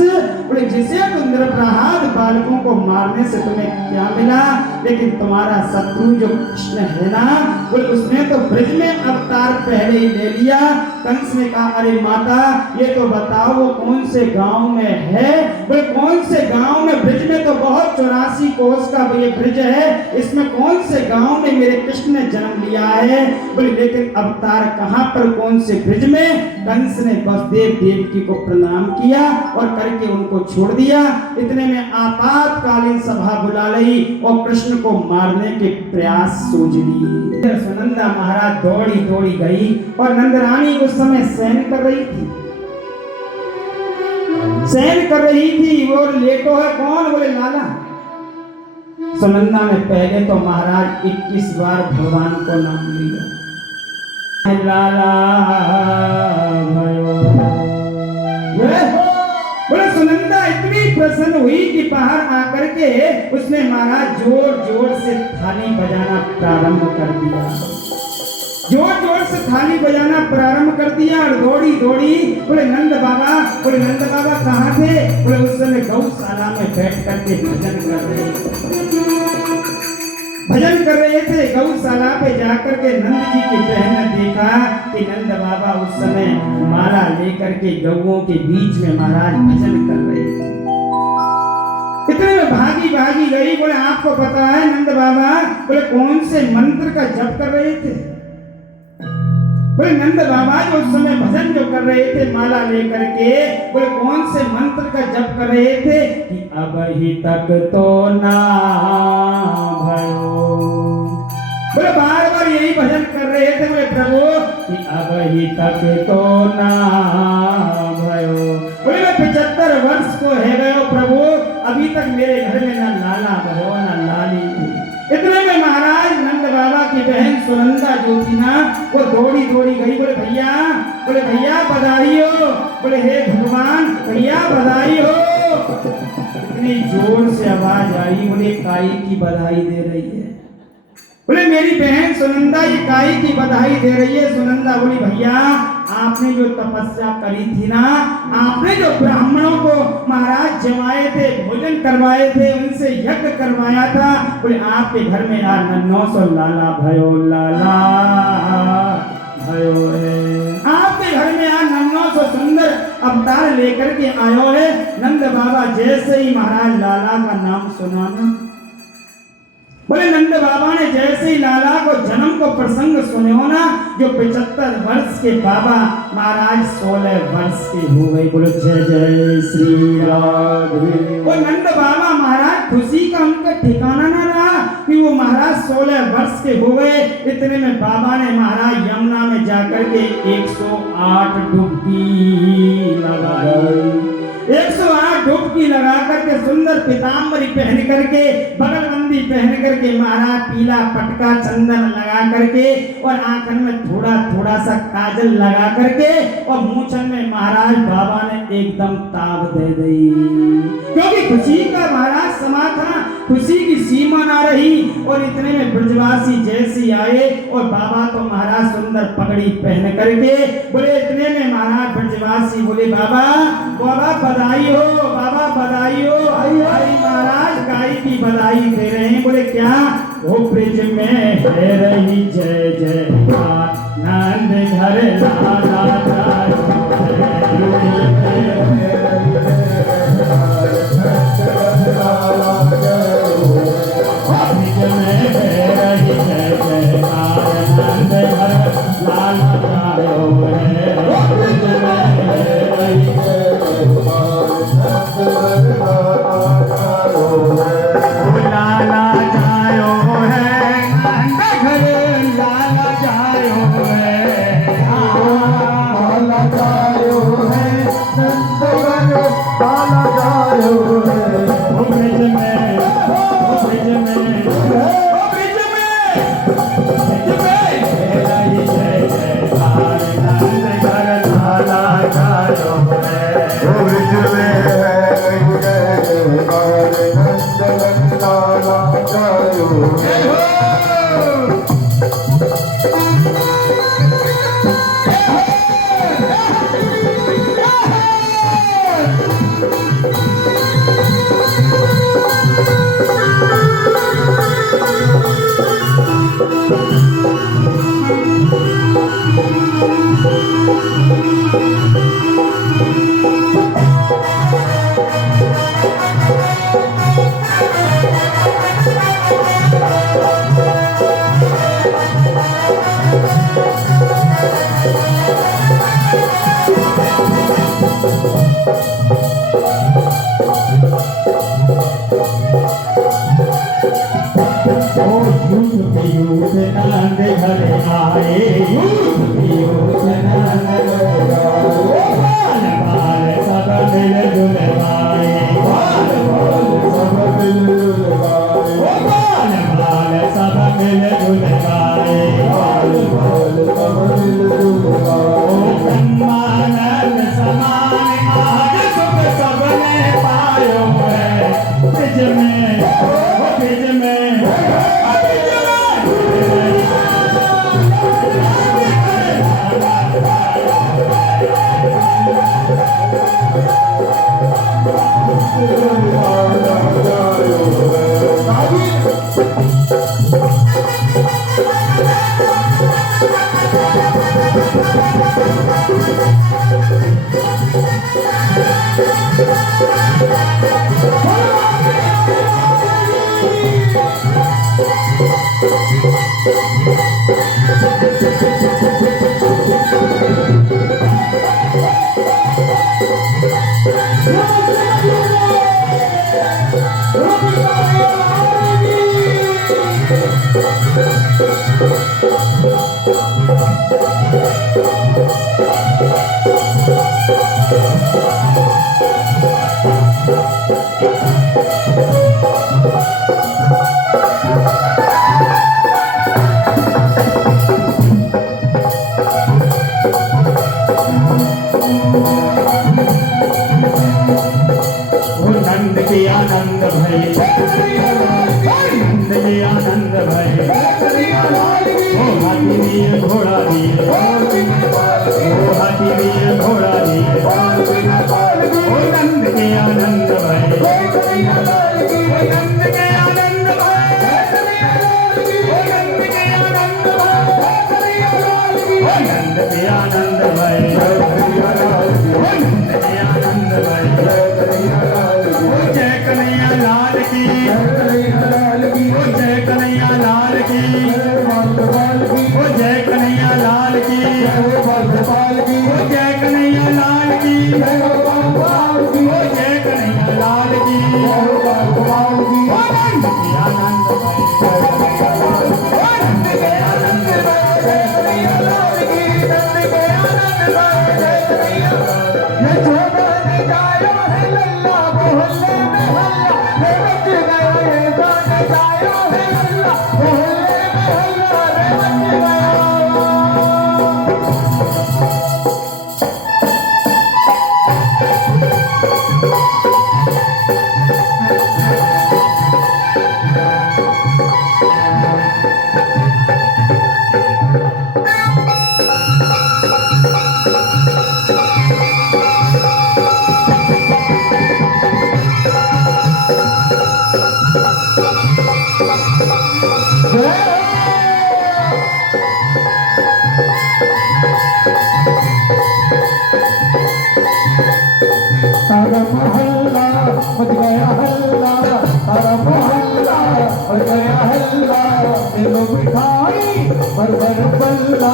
बोले जिसे तुम निरपराध बालकों को मारने से तुम्हें क्या मिला, लेकिन तुम्हारा शत्रु जो कृष्ण है ना, बोले उसने तो ब्रज में अवतार पहले ही ले लिया। कंस ने कहा अरे माता ये तो बताओ वो कौन से गांव में है। बोले कौन से गांव में, ब्रज में तो बहुत 84 कोस का ये ब्रज है, इसमें कौन से गांव में मेरे कृष्ण ने जन्म लिया है। बोले लेकिन अवतार कहां पर, कौन से ब्रज में। कंस ने वसुदेव देवकी को प्रणाम किया और करके उनको छोड़ दिया। इतने में आपातकालीन सभा बुला ली और कृष्ण को मारने के प्रयास सूझ लिए। सुनंदा महाराज दौड़ी दौड़ी गई और नंदरानी उस समय सहन कर रही थी, सहन कर रही थी। वो लेटो है कौन, बोले लाला। सुनंदा ने पहले तो महाराज 21 बार भगवान को नाम लिया, लाला भयो। बोले सुनंदा इतनी प्रसन्न हुई कि बाहर आकर के उसने महाराज जोर जोर से थाली बजाना प्रारंभ कर दिया, जोर जोर से थाली बजाना प्रारंभ कर दिया और दौड़ी दौड़ी। बोले नंद बाबा, बोले नंद बाबा कहाँ थे। बोले उस समय गौशाला में बैठ करके भजन कर रहे थे। गौशाला पे जाकर के नंद जी की बहन ने देखा कि नंद बाबा उस समय माला लेकर के गौओं के बीच में महाराज भजन कर रहे थे। इतने में भागी भागी गई। बोले आपको पता है नंद बाबा, बोले कौन से मंत्र का जप कर रहे थे। बोले नंद बाबा जो उस समय भजन जो कर रहे थे माला लेकर के, बोले कौन से मंत्र का जप कर रहे थे कि अब ही तक तो ना भयो। बोले बार बार यही भजन कर रहे थे। बोले प्रभु कि अब ही तक तो ना भयो। बोले मैं 75 वर्ष को है गयो प्रभु, अभी तक मेरे घर में ना लाला भयो ना लाली। इतने में महाराज नंद बाबा की बहन सुनंदा जो थी ना, वो दौड़ी दौड़ी गई। बोले भैया बधाई हो। बोले हे भगवान भैया बधाई हो। इतनी जोर से आवाज आई, बोले काई की बधाई दे रही है। बोले मेरी बहन सुनंदा ये काई की बधाई दे रही है। सुनंदा बोली भैया आपने जो तपस्या करी थी ना, आपने जो ब्राह्मणों को महाराज जमाए थे, भोजन करवाए थे, उनसे यज्ञ करवाया था। बोले आपके घर में आज 900 लाला भयो, लाला भयो है। आपके घर में आज 900 सुंदर अवतार लेकर के आयो है। नंद बाबा जैसे ही महाराज लाला का नाम सुना ना, बोले नंद बाबा ने जैसे ही लाला को जन्म को प्रसंग सुने हो ना, जो 75 वर्ष के बाबा महाराज 16 वर्ष के हो गए। बोले जय जय श्री राधे। वो नंद बाबा महाराज खुशी का उनका ठिकाना ना रहा कि वो महाराज 16 वर्ष के हो गए। इतने में बाबा ने महाराज यमुना में जाकर के 108 डुबकी लगाई। 108 डुबकी लगा करके सुंदर पीताम्बरी पहन करके, बगलबंदी पहन करके, महाराज पीला पटका चंदन लगा करके और आंखन में थोड़ा थोड़ा सा काजल लगा करके और मूंछन में महाराज बाबा ने एकदम ताब दे दी। क्योंकि खुशी का महाराज समा था, खुशी की सीमा ना रही। और इतने में ब्रजवासी जैसे आए और बाबा तो महाराज सुंदर पगड़ी पहन करके, बोले इतने में महाराज ब्रजवासी बोले बाबा बधाई हो, बाबा बधाई हो। आई महाराज गाय की बधाई दे रहे हैं। बोले क्या, वो ब्रिज में है रही जय जयकार, नंद घर लाला जायो लाला जायो है। ओ ब्रिज में, ओ ब्रिज में, ओ ब्रिज में तेरी जय जयकार नंद घर लाला गायो है। ओ ब्रिज में जय जयकार नंद लाला गायो है। यूथ नंद घर आए, यूथ नंद घर आए, बाल सब मिल जुल गाए, बाल सब मिल जुल गाए, बाल सब मिल जुल गाए, सब मिल जुल गाए। सम्मानंद समान आज सुख सबने पायो है। ब्रिज में, ओ ब्रिज में, नंद के आनंद भय, नंद के आनंद भय, ओ हाथी दिए घोड़ा दिए, ओ हाथी दिए घोड़ा दिए, ओ नंद के आनंद भय, ओ नंद के आनंद भय, ओ नंद के आनंद भय, ओ नंद के आनंद भय, ओ नंद के आनंद भय। जय कन्हैया लाल की, ओ जय कन्हैया लाल की, ओ जय कन्हैया लाल की, ओ जय कन्हैया लाल की, ओ जय कन्हैया लाल की, ओ नंद के आनंद भय, ओ नंद के आनंद भय, नंद के आनंद भय। तारा मोहल्ला मच गया हल्ला, तारा मोहल्ला मच गया हल्ला। ले लो मिठाई परवर बल्ला,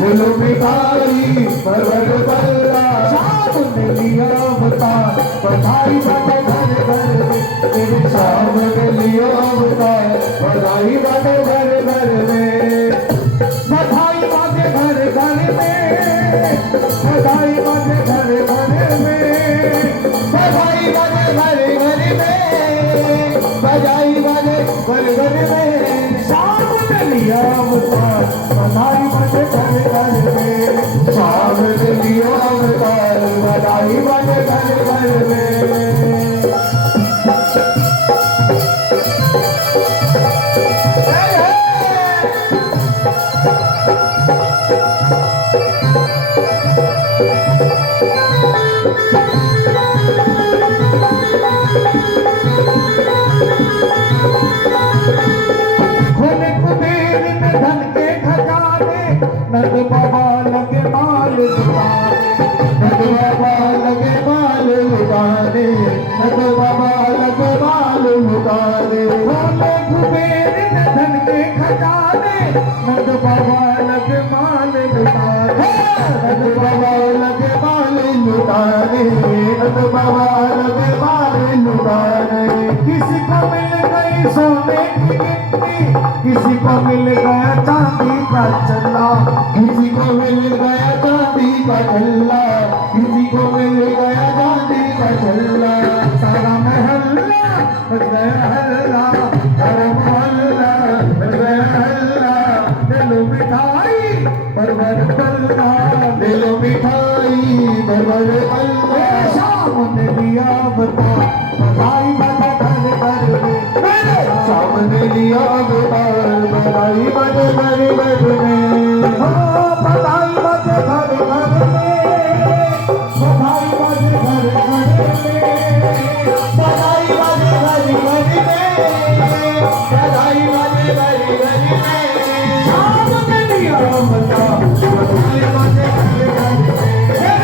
ले लो मिठाई परवर बल्ला। शाम ने लिया अवतार, बधाई बाटे घर घर में, तेरे शाम ने लिया अवतार, बधाई बाटे घर घर में, बधाई बाटे घर घर में, बधाई बाटे घर घर में, बधाई बाटे घर घर बधाई बजे घर घर में सावन लियो अवतार बधाई बजे घर घर में खोले कुबेर में धन के खजाने नंद बाबा लगे माल लुटाने नंद बाबा लगे माल लुटाने नंद बाबा लगे माल लुटाने खोले कुबेर में धन के खजाने नंद बाबा लगे माल लुटाने नंद बाबा लगे माल लुटाने नंद बाबा लगे माल लुटाने किसी को मिल गई सोने की गिट्टी किसी को मिल गया चांदी का चल्ला किसी को मिल गया चांदी का चल्ला किसी को मिल गया चांदी का चल्ला सारा महल्ला बच गया हल्ला सारा महल्ला बच गया हल्ला दिलो मिठाई परवर पल्ला दिलो मिठाई परवर पल्ला शाम ने दिया बता बधाई बता घर घर में सामने लिया अवतार बधाई बजे घर घर में बधाई बजे घर घर में बधाई बजे घर घर में बधाई बजे घर घर में बधाई बजे घर घर में सामने लिया अवतार बधाई बजे घर घर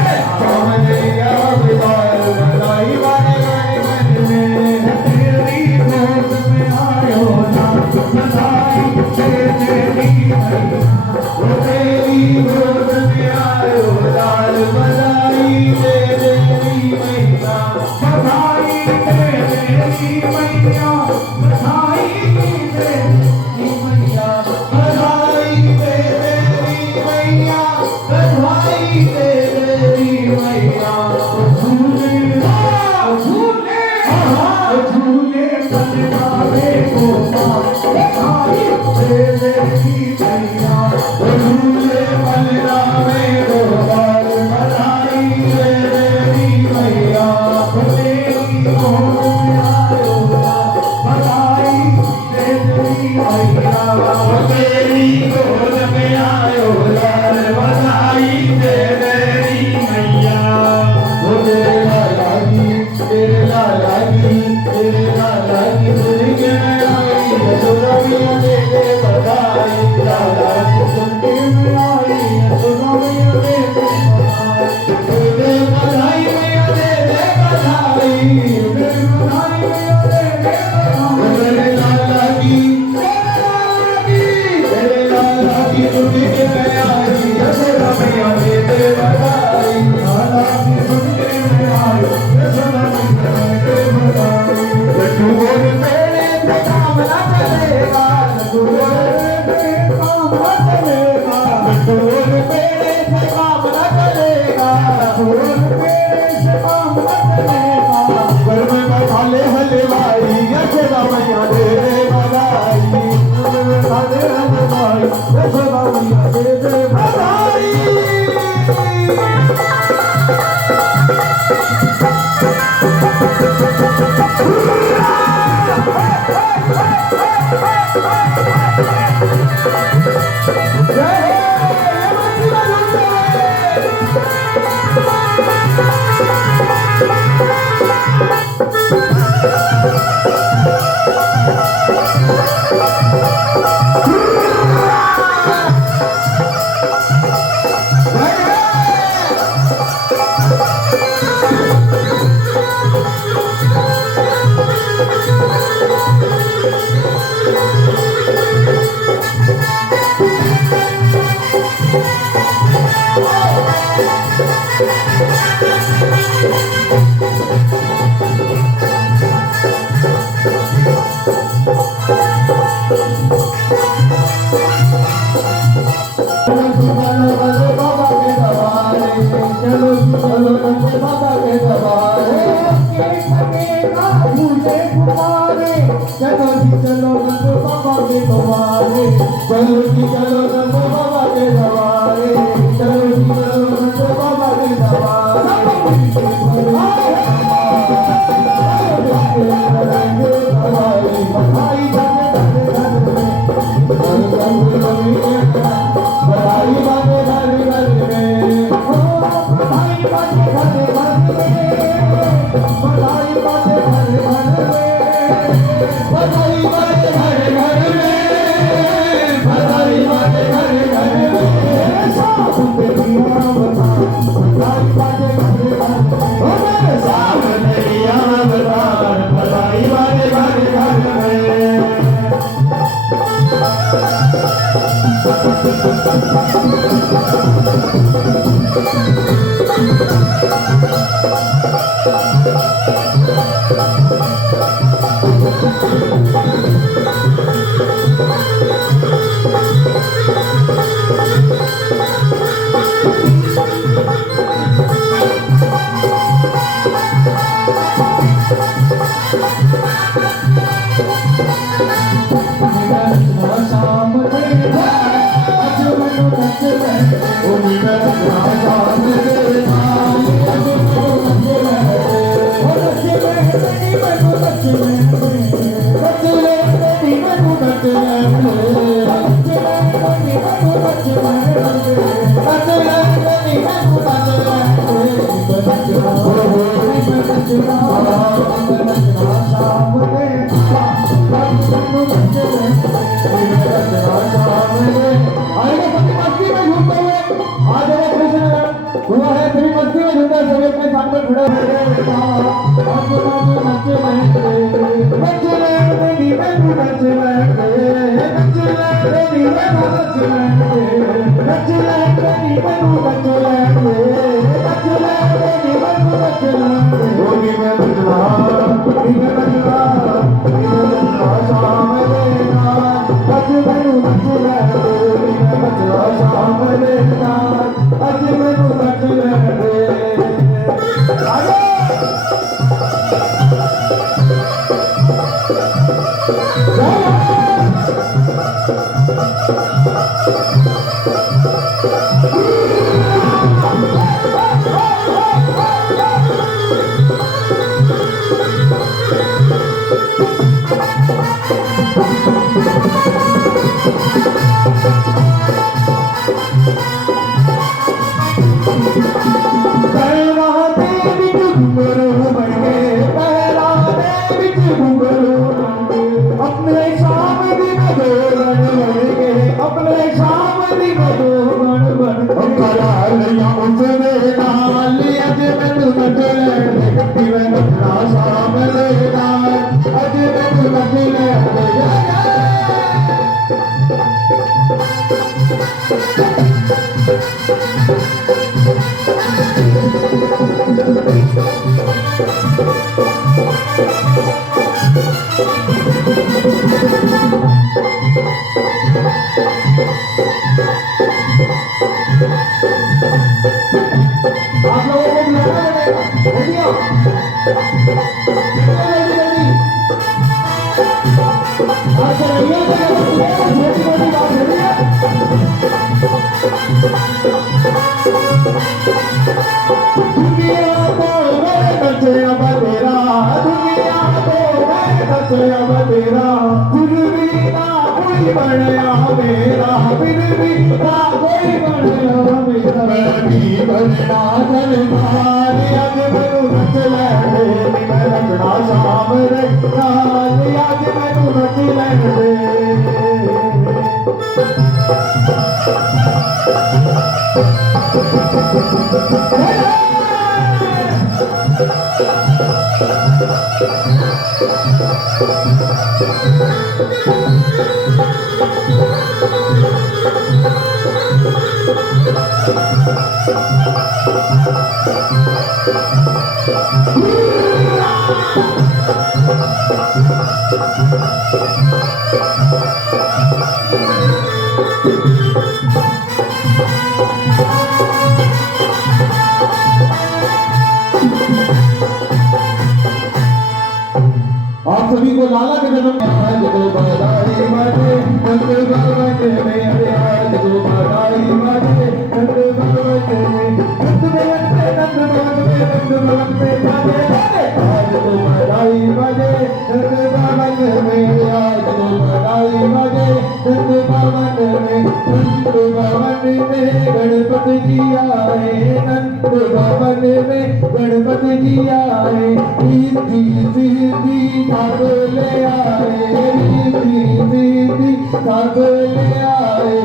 में सामने लिया अवतार बधाई बजे घर घर में तेरी गोद में आयो ना बधाई तेरी गोद में आयो लाल बधाई तेरी मैया बधाई तेरी मैया बधाई तेरी मैया बधाई तेरी मैया बधाई तेरी मैया झूले झूले झूले बलरामे को बधाई तेरी मैया झूले बलरामे को बधाई तेरी मैया तेरी गोद में आयो बधाई तेरी मैया तेरी गोद में आयो लाल बधाई तेरी मैया तेरे लाला की तेरे लाला की सुन के मैं आई यशोदा दे दे बधाई लाला की सुन के मैं आई यशोदा दे दे बधाई मैया दे दे बधाई दे बधाई मैया दे दे बधाई तेरे लाला की तेरे लाला की सुन के मैं आई यशोदा मैया दे दे बधाई लाला की सुन के मैं आई यशोदा मैया दे दे बधाई लड्डू गोद मेरे पे काम न चलेगा लड्डू गोद पे काम न चलेगा लड्डू गोद मेरे पे काम न चलेगा लड्डू गोद मेरे से काम न चलेगा घर में बैठा ले हलवाई यशोदा मैया दे दे बधाई घर में बैठा ले हलवाई यशोदा मैया दे दे बधाई चलो जी चलो बाबा के तुम्हारे, चलो जी चलो नंद बाबा के दरबारे, चलो जी चलो नंद बाबा के आप सभी को लाला के जन्म नंद भवन में गणपति जी आए, नंद भवन में गणपति जी आए, रिद्धि सिद्धि सब ले आए, रिद्धि सिद्धि सब ले आए,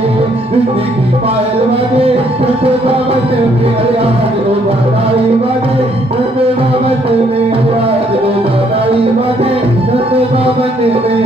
रिद्धि की पायल बजे नंद भवन में, आज को बधाई बजे नंद भवन में, आज को बधाई बजे नंद भवन में।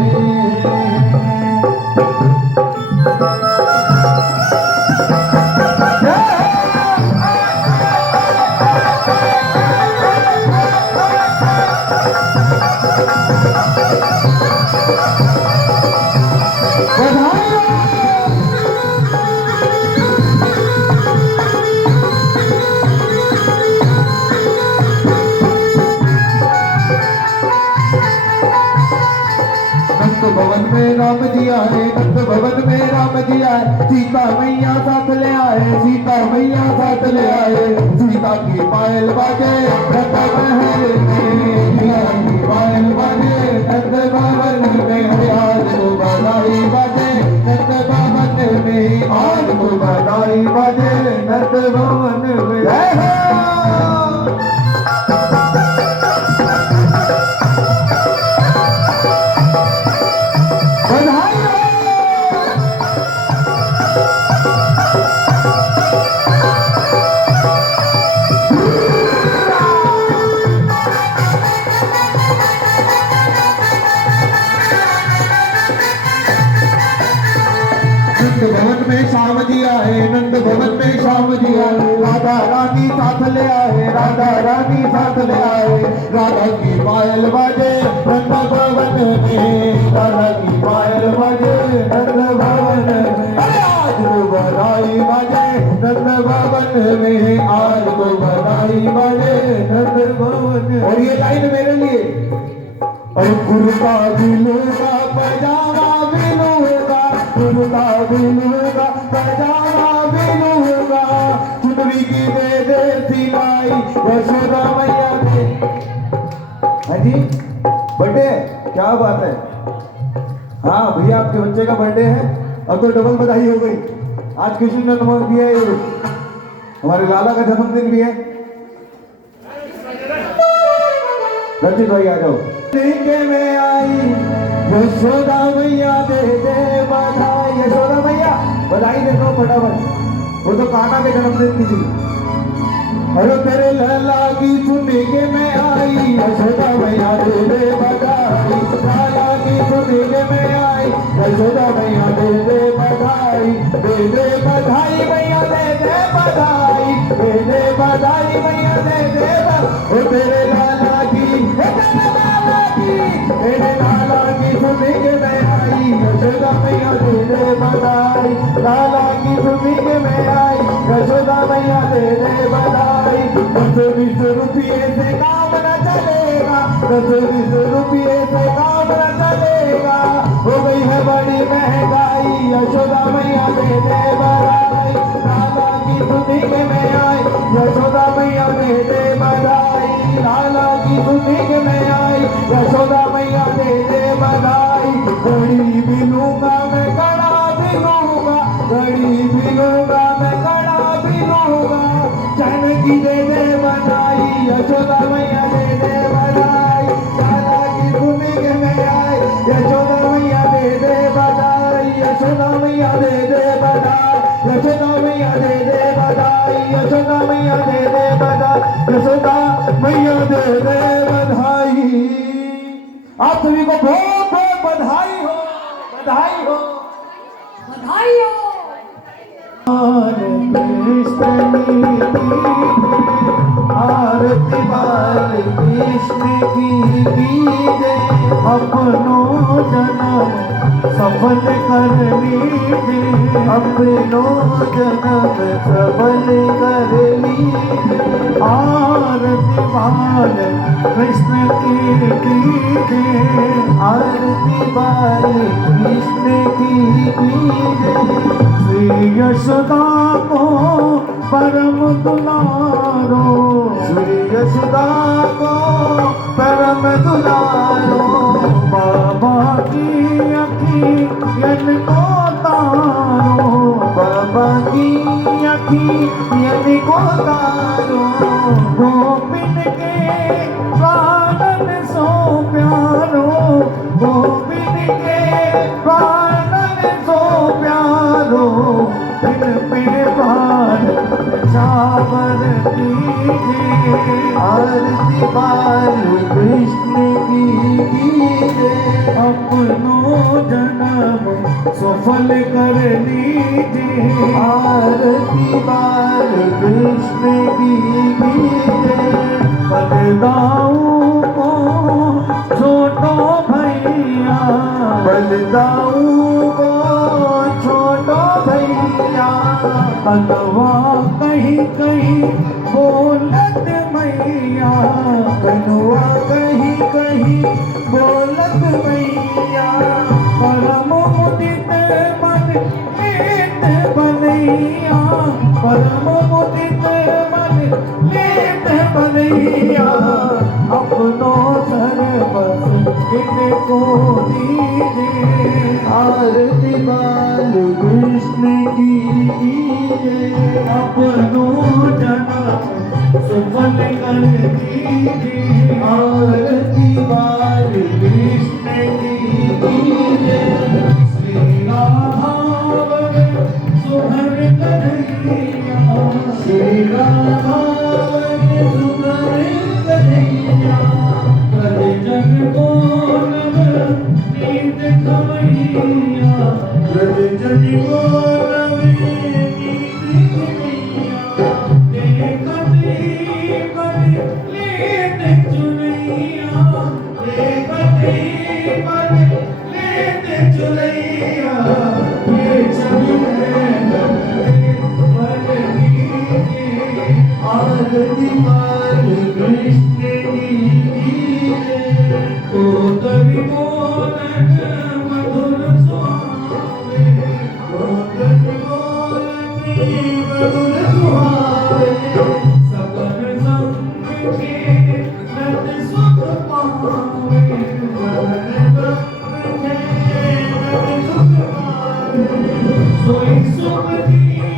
भवन में राम जी आए, नंद भवन में राम जी आए, सीता मैया साथ ले आए, सीता मैया साथ ले आए, सीता की पायल बाजे नंद महल में, सीता की पायल बाजे नंद भवन में, आज को बधाई बाजे नंद भवन में, आज को बधाई बाजे नंद भवन में। जय हो। नंद भवन में श्याम जी आए, नंद भवन में श्याम जी आए, राधा रानी साथ ले आए, राधा रानी साथ ले आए, राधा की पायल बाजे नंद भवन में, राधा की पायल बाजे नंद भवन में, आज को बधाई बाजे नंद भवन में, आज को बधाई बाजे नंद भवन में। और ये लाइन मेरे लिए, और कुर्ता बिलूगा पजामा बिलूगा, कुर्ता बिलूगा पजामा बिलूगा, चुनरी की दे सिलाई यशोदा मैया दे। हाँ जी, बर्थडे क्या बात है। हाँ भैया, आपके बच्चे का बर्थडे है, अब तो डबल बधाई हो गई। आज कृष्ण जन्म भी है, हमारे लाला का जन्मदिन भी है। रंजित भाई आ जाओ। के में आई यशोदा मैया दे बधाई, यशोदा मैया बधाई दे दो फटाफट, वो तो कान्हा के जन्मदिन की थी। अरे तेरे लला की सुनी के में आई यशोदा मैया दे बधाई, लाला की सुनी के में आई यशोदा मैया दे बधाई, दे बधाई मैया दे बधाई, दे बधाई मैया दे ओ तेरे लाला की, तेरे लाला की सुनी के में आई यशोदा मैया दे बधाई, लाला की सुनी के में आई यशोदा मैया दे बधाई। 10-20 रुपये से काम न चलेगा, 10-20 रुपये से काम न चलेगा, हो गई है बड़ी महंगाई यशोदा मैया दे बधाई, लाला की सुनी के में आई यशोदा मैया दे बधाई, लाला की सुनी के में आई यशोदा मैया दे बधाई। घड़ी भी लूंगा मैं कड़ा भी लूंगा, घड़ी भी लूंगा मैं कड़ा भी लूंगा, चैन की दे बधाई यशोदा मैया दे बधाई, लाला की सुनी के में आई यशोदा मैया दे बधाई, यशोदा मैया दे बधाई, यशोदा मैया दे बधाई, यशोदा मैया दे बधाई, यशोदा मैया दे बधाई। आप सभी को बहुत बहुत बधाई हो, बधाई हो, बधाई हो। आरती बाल कृष्ण की कीजे, अपनों जन्म सफल कर लीजे, अपनों जन्म सफल कर लीजे, आरती बाल कृष्ण की कीजे, आरती बाल कृष्ण की कीजे, श्री यशोदा को परम दुलारो, श्री यशोदा को परम दुलारो, बाबा की अखियन को तारो बाबा की अखियन को तारो गोविंद के प्राणन सो प्यारो गोविंद के प्राणन सो प्यारो इन पे प्राण चावर कीजिए आरती बाल कृष्ण की कीजिए अपनो जन्म सफल कर लीजिए आरती बाल कृष्ण की कीजिए बलदाऊ को छोटो भैया बलदाऊ को छोटो भैया कनवा कहीं कहीं बोलत मैया कनवा कहीं कहीं बोलत मैया परम मुदित मन लेत बनैया परम मुदित मन लेत बनैया अपनो सर्वस इनको दीजिए आरती बाल कृष्ण की कीजिए अपनो जन्म सफल कर दीजिए आरती बाल कृष्ण की कीजिए श्री राधावन सुहर कन्हैया श्री राधावन सुहर कन्हैया कल जग को नींद खवैया कल जग को आरती बाल कृष्ण की तो कवि बोलन मधुर सुहावे तो कवि बोलन मधुर सुहावे सबर संग के नत सुख पावे सबर संग के नत सुख पावे सोई सुख दी